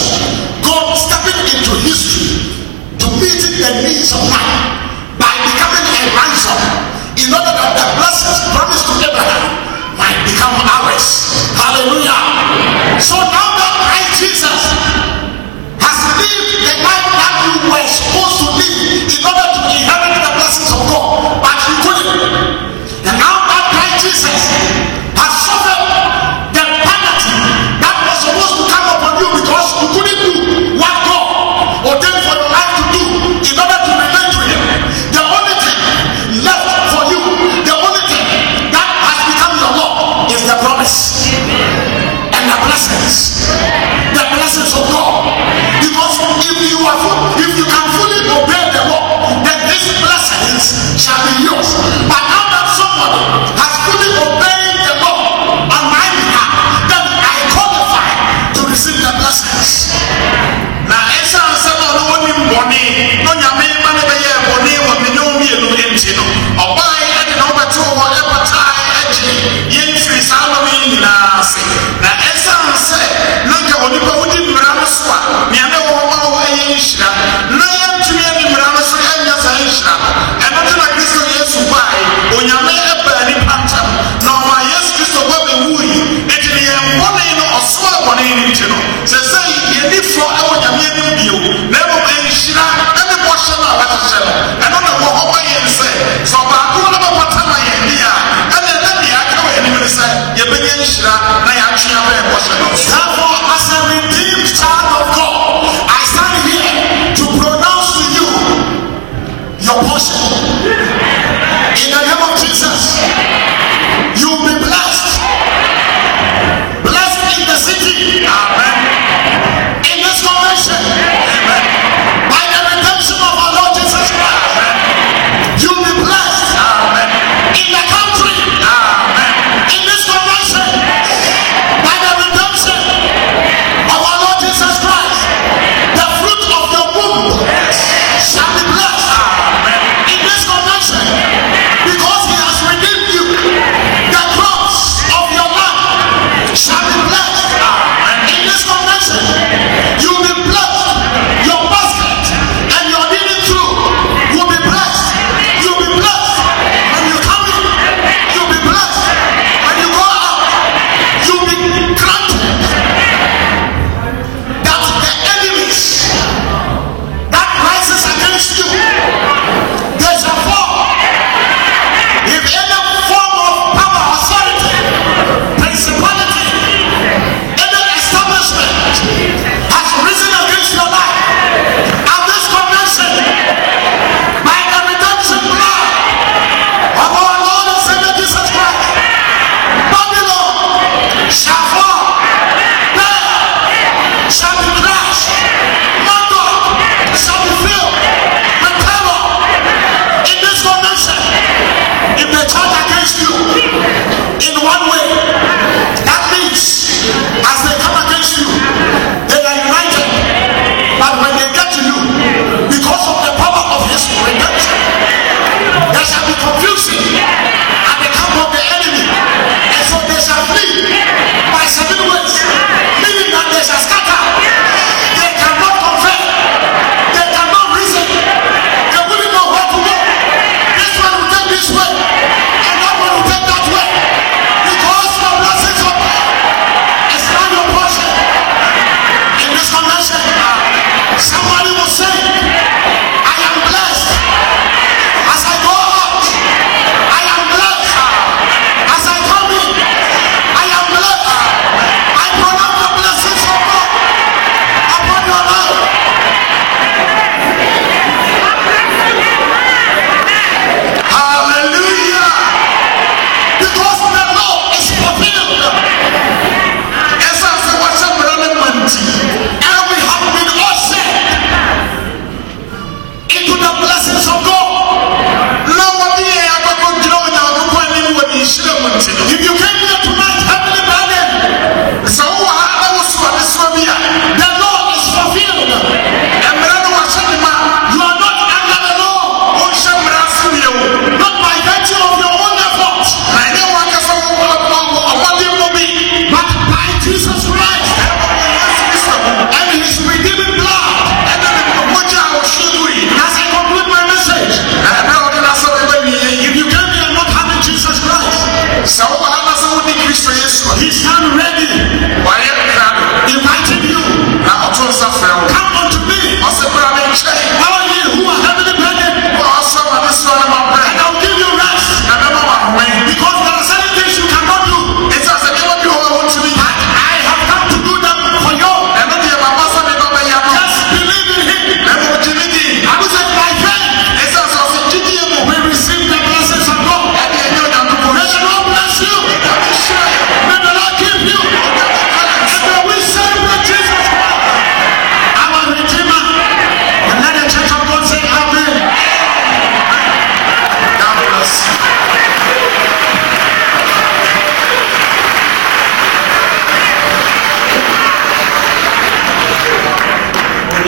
God stepping into history to meet the needs of man by becoming a ransom in order that the blessings promised to Abraham might become ours. Hallelujah. So now that Christ Jesus has lived the life that you were supposed to live in order to inherit the blessings of God, but you couldn't. And now that Christ Jesus has suffered the penalty that was supposed to come upon you because you couldn't do what God ordained for your life to do in order to relate to Him. The only thing left for you, the only thing that has become your law is the promise and the blessings.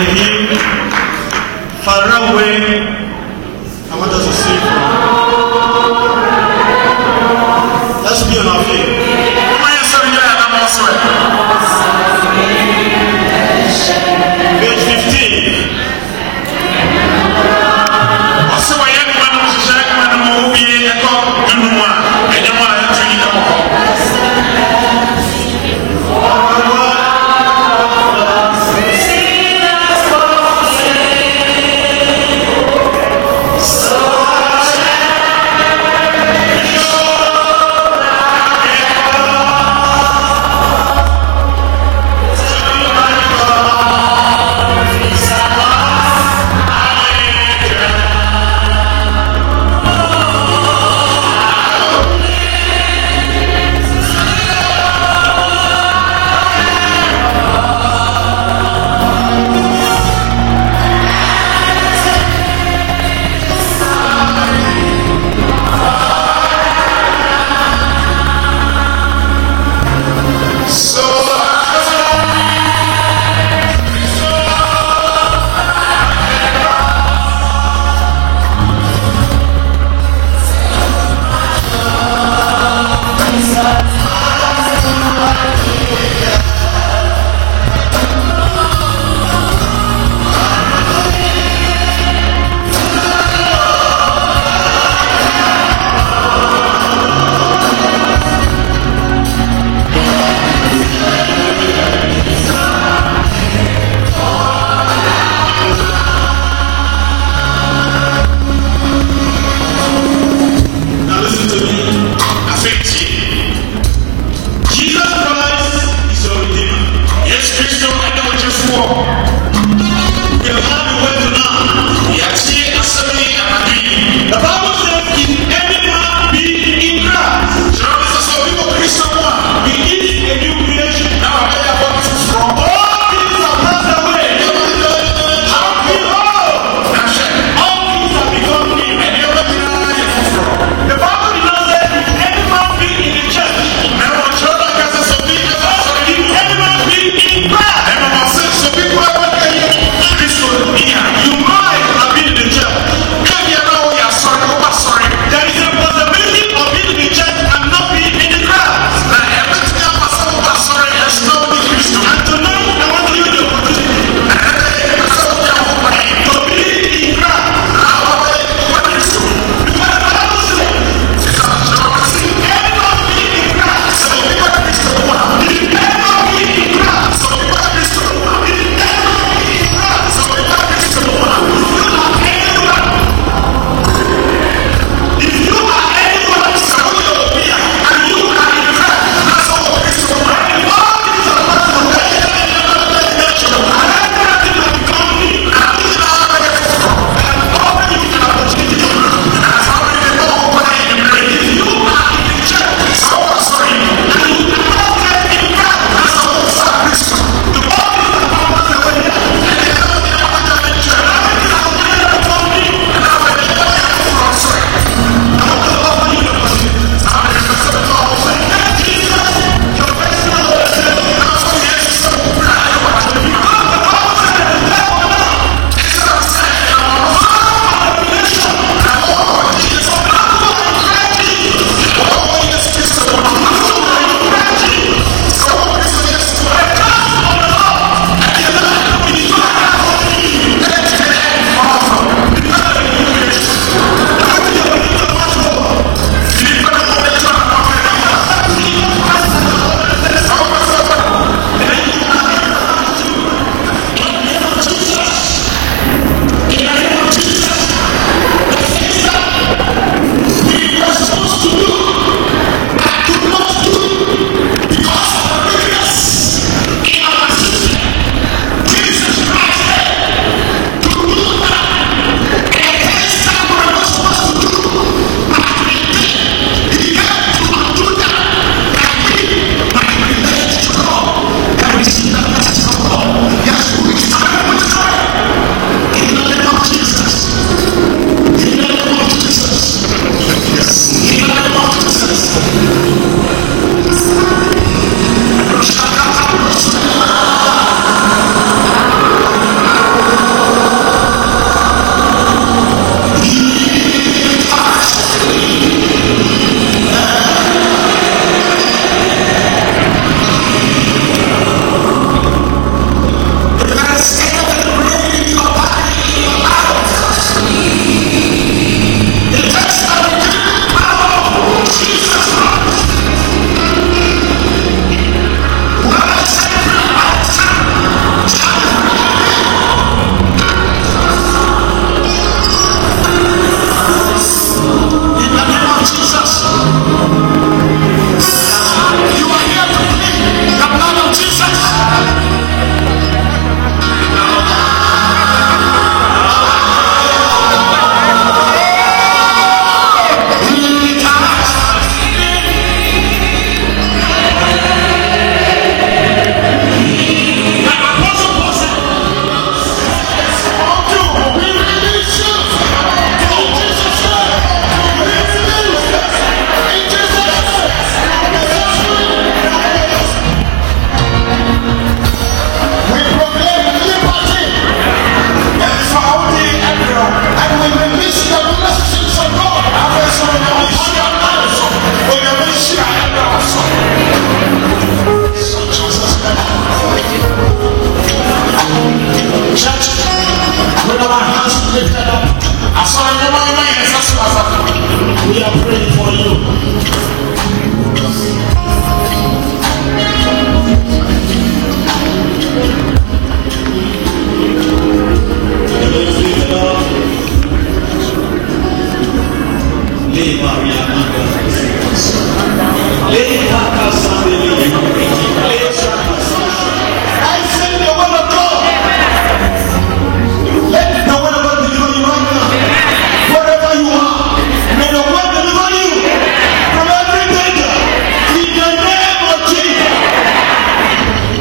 the hymn Far Away. I want us to sing from. Let's be on our feet. Page 15. Also, I am one of the Jackman movie and talk to no one. I don't want to treat them all.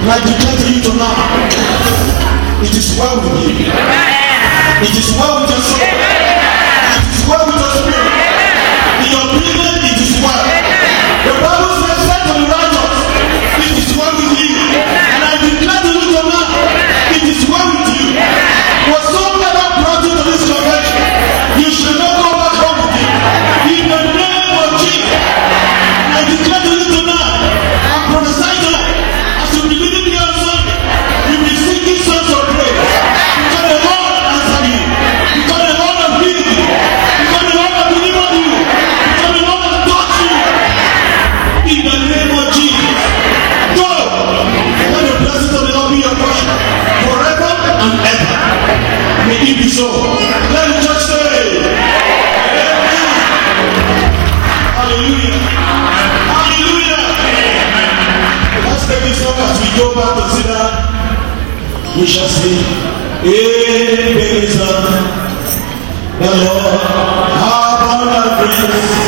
I declare to you tonight, it is well with you. It is well with your soul. It is well with your spirit. In your breathing, it is well. The Bible says, "Set on the righteous, it is well with you." And I declare to you tonight, it is well with you. Whatsoever brought you to this convention, you should not go back home with you. In the name of Jesus, I declare to you tonight, I prophesy tonight, as you believe in your son, you will be singing songs of praise. Because the Lord answered you. Because the Lord has healed you. Because the Lord has delivered you. Because the Lord has taught you. In the name of Jesus. Go. Let the blessings of the Lord be your portion forever and ever. May it be so. Let the church say, Amen. Hallelujah. Hallelujah. Let's take this song as we go back to sit down. We shall sing, Ebenezer, the Lord, abundant grace.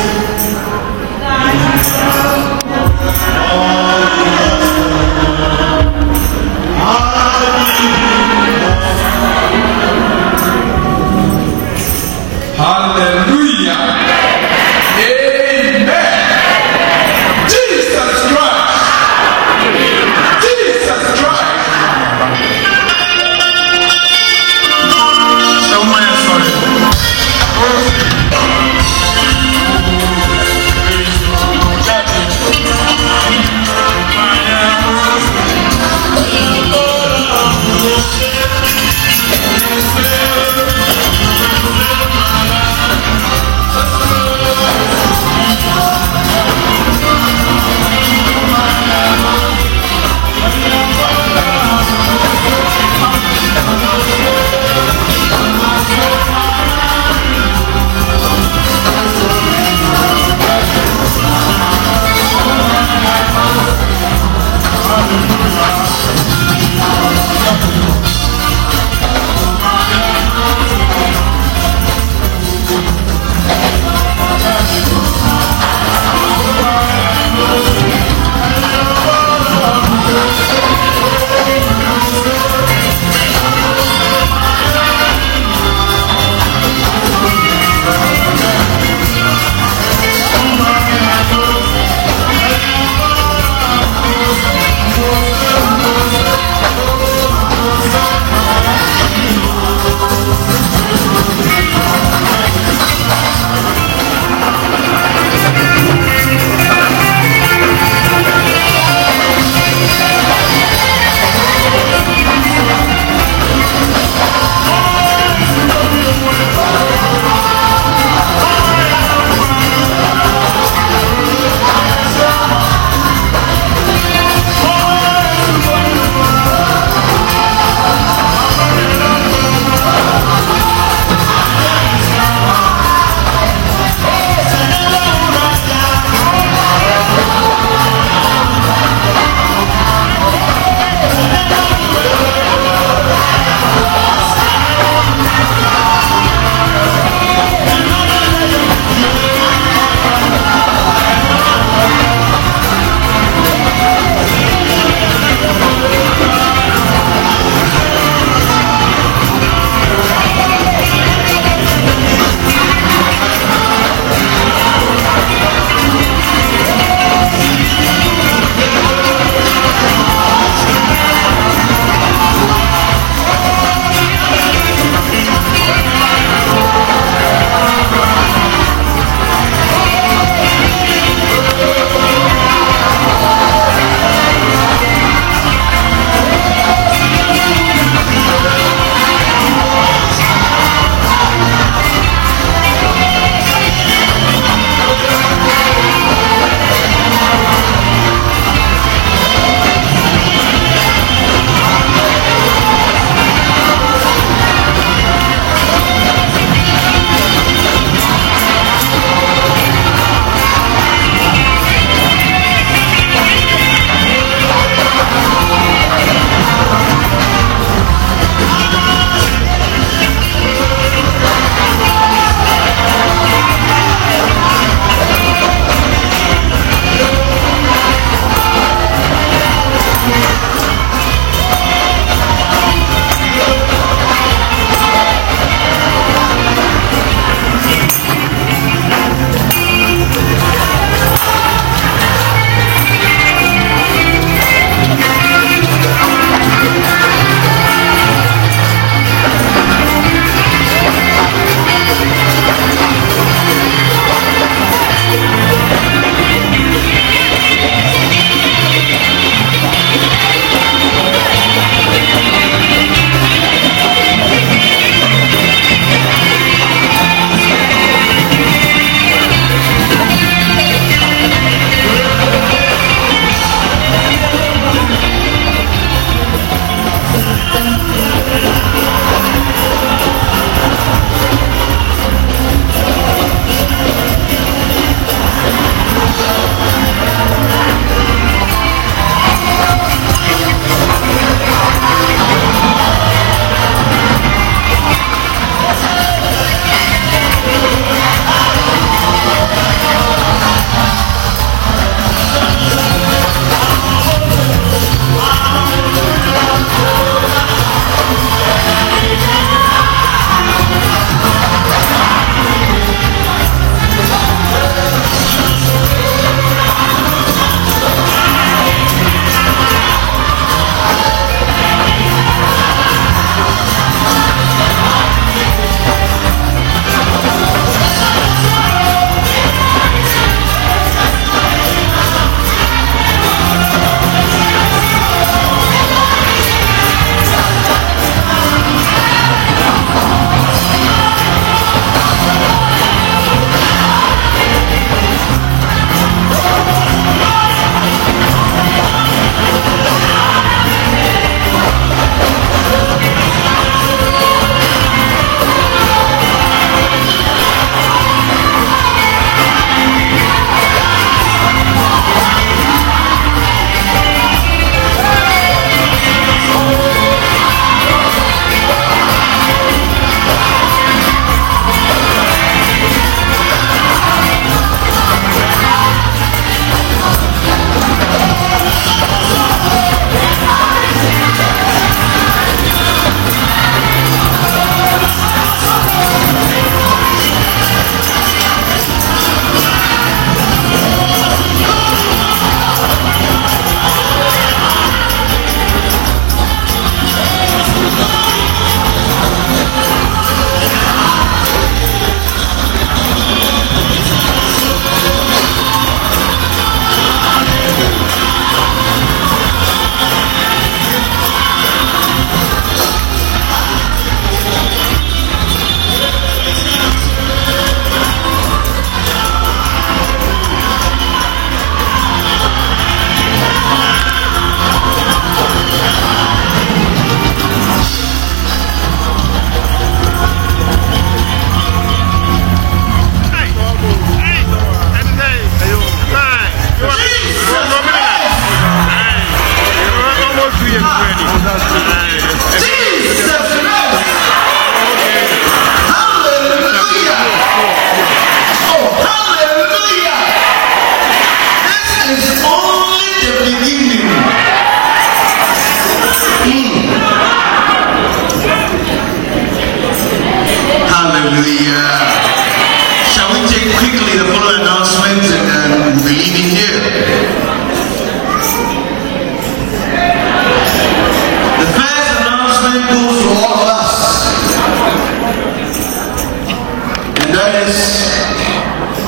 Hallelujah. Amen. Jesus Christ. Jesus Christ. Somewhere, sorry.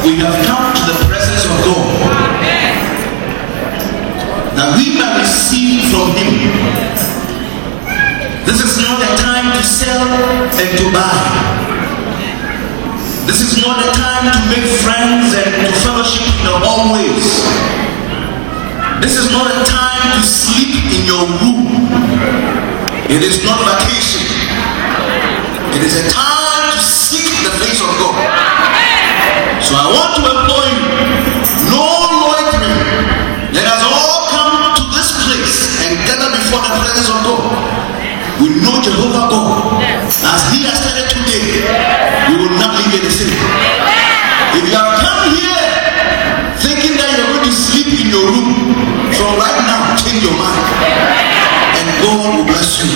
we have come to the presence of God, that we may receive from Him. This is not a time to sell and to buy. This is not a time to make friends and to fellowship in the hallways. This is not a time to sleep in your room. It is not vacation. It is a time to seek the face of God. So I want to implore you, no loitering. Let us all come to this place and gather before the presence of God. We know Jehovah God. As He has started today, we will not leave it the same. If you have come here thinking that you're going to sleep in your room, from right now, change your mind. And God will bless you.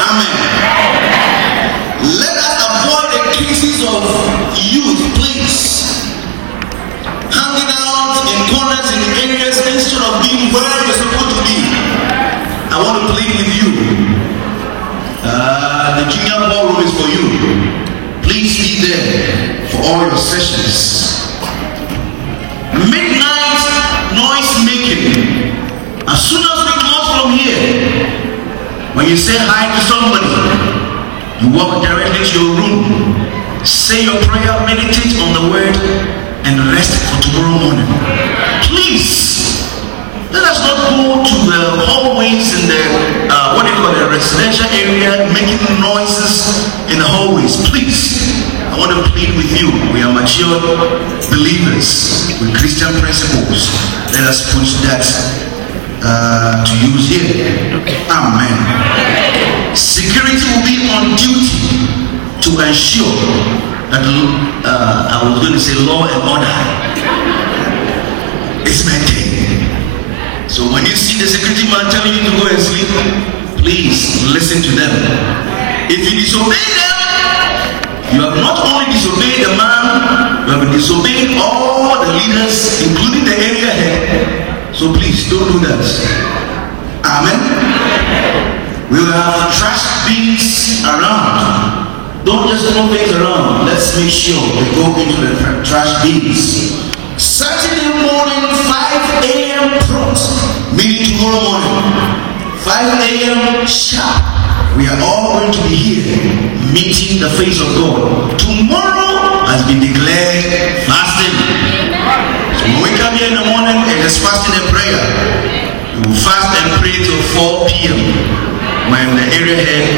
Amen. Let us avoid the cases of youth, please. Hanging out in corners in areas instead of being where you're supposed to be. I want to plead with you. The junior ballroom is for you. Please be there for all your sessions. Midnight noise making. As soon as we close from here, when you say hi to somebody, you walk directly to your room, say your prayer, meditate on the word, and rest for tomorrow morning. Please, let us not go to the hallways in the the residential area, making noises in the hallways. Please, I want to plead with you. We are mature believers with Christian principles. Let us put that to use here. Amen. Security will be on duty to ensure that I was going to say law and order is maintained. So when you see the security man telling you to go and sleep, please listen to them. If you disobey them, you have not only disobeyed the man, you have disobeyed all the leaders, including the area head. So please don't do that. Amen. We will have trash bins around. Don't just throw things around. Let's make sure they go into the trash bins. Saturday morning, 5 a.m. prompt. Meeting tomorrow morning, 5 a.m. sharp. We are all going to be here meeting the face of God. Tomorrow has been declared fasting. So when we come here in the morning, it is fasting and prayer. We will fast and pray till 4 p.m. when the area head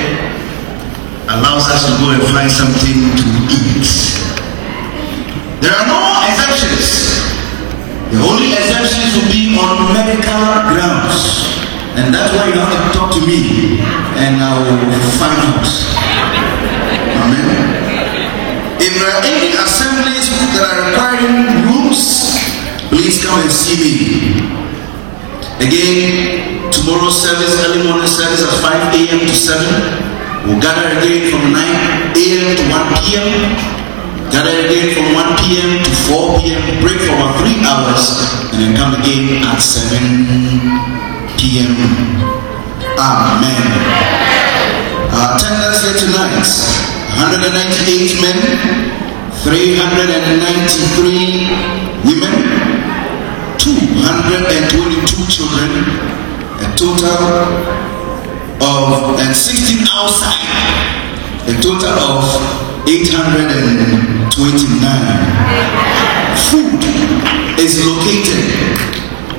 allows us to go and find something to eat. There are no exemptions. The only exemptions will be on medical grounds. And that's why you have to talk to me and I will find out. Amen. If there are any assemblies that are requiring rooms, please come and see me. Again, tomorrow's service, early morning service at 5 a.m. to 7. We'll gather again from 9 a.m. to 1 p.m. Gather again from 1 p.m. to 4 p.m. Break for about 3 hours and then come again at 7 p.m. Amen. Our attendance here tonight, 198 men, 393 women, 222 children, a total of, and 16 outside, a total of 829. Food is located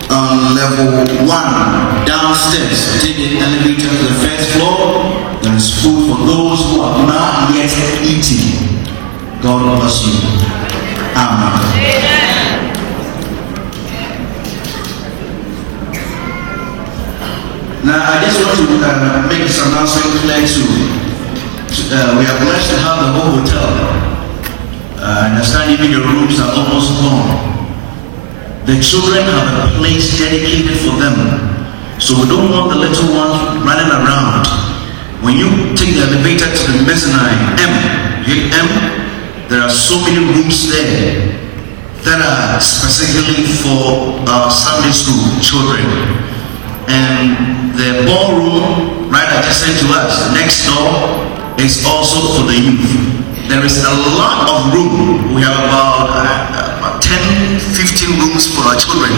on level 1 downstairs. Take the elevator to the first floor. There is food for those who are not yet eating. God bless you. Amen. Now I just want to make this announcement clear too. We are blessed to have the whole hotel. I understand even the rooms are almost gone. The children have a place dedicated for them. So we don't want the little ones running around. When you take the elevator to the mezzanine, M, there are so many rooms there that are specifically for Sunday school children. And the ballroom right adjacent to us, next door, is also for the youth. there is a lot of room. We have about 10, 15 rooms for our children.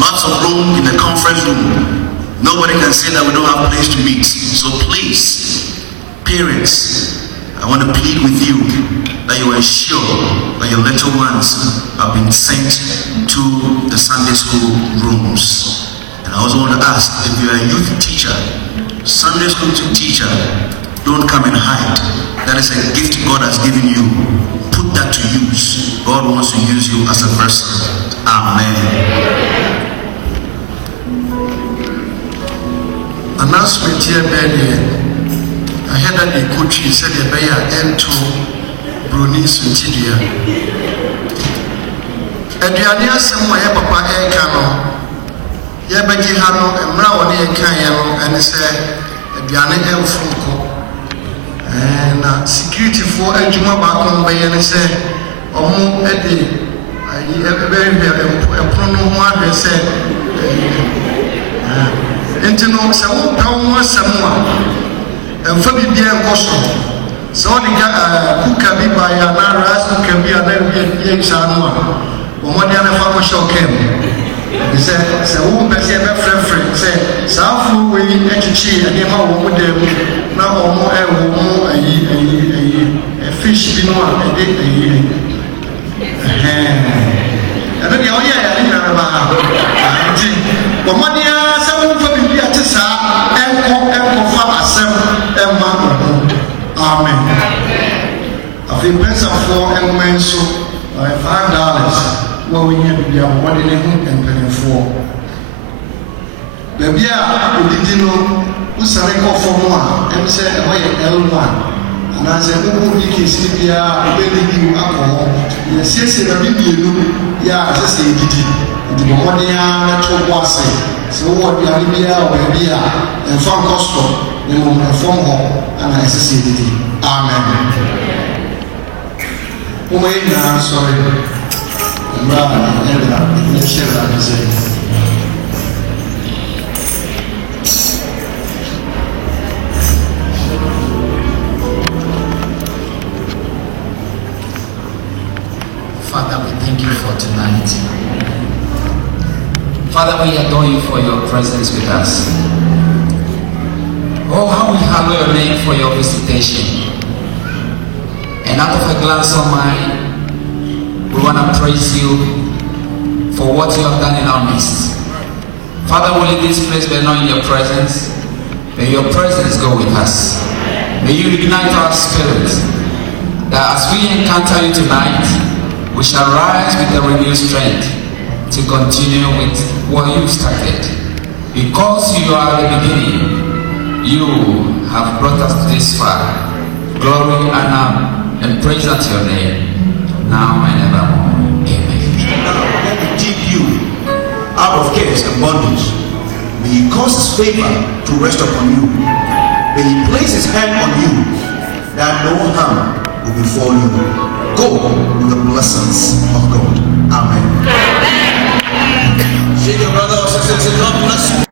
Lots of room in the conference room. Nobody can say that we don't have a place to meet. So please, parents, I want to plead with you that you ensure that your little ones have been sent to the Sunday school rooms. And I also want to ask, if you are a youth teacher, Sunday school teacher, don't come and hide. That is a gift God has given you. Put that to use. God wants to use you as a person. Amen. Announcement here, Benny. I heard that the coach said the Bayer into Bruni Suntidia. Adriania somewhere, Papa Ekano. Yabaji Hano and Rawani Kayano, and said, Adriana El Funko. And security for Ejuma Bakon Bay, and said, Omo Eddie. I very pronoun one said, Intino, some power, someone. And for the dear Boston, so the who can be by an arras, who can be an Yanks and one. When one other farmer show came, he said, so who can see a friend, say, South we eat and them with them now more a fish be one a day. And then, oh, yeah, I didn't know. But money, some for the Piatissa and for Amen. I think pencil for and men so $5. Well, we need to be a wedding and penny for. The beer, we didn't know who's a record for one and said, L1. And I said, oh, you can see the baby alcohol. Yes, yes, the baby, yeah, I say, the morning, natural was so what we are here or here and from gospel. From home and I see it. Amen. Sorry. Father, we thank you for tonight. Father, we adore you for your presence with us. Oh, how we hallow your name for your visitation. And out of a glance of mine, we want to praise you for what you have done in our midst. Father, we leave this place but not in your presence. May your presence go with us. May you ignite our spirits, that as we encounter you tonight, we shall rise with a renewed strength to continue with what you started. Because you are the beginning, you have brought us this far. Glory, honor, and praise unto your name, now and evermore. Amen. Now, let me keep you out of cares and bondage. May he cause his favor to rest upon you. May he place his hand on you, that no harm will befall you. Go with the blessings of God. Amen. Shake your brother or sister and say, God bless you.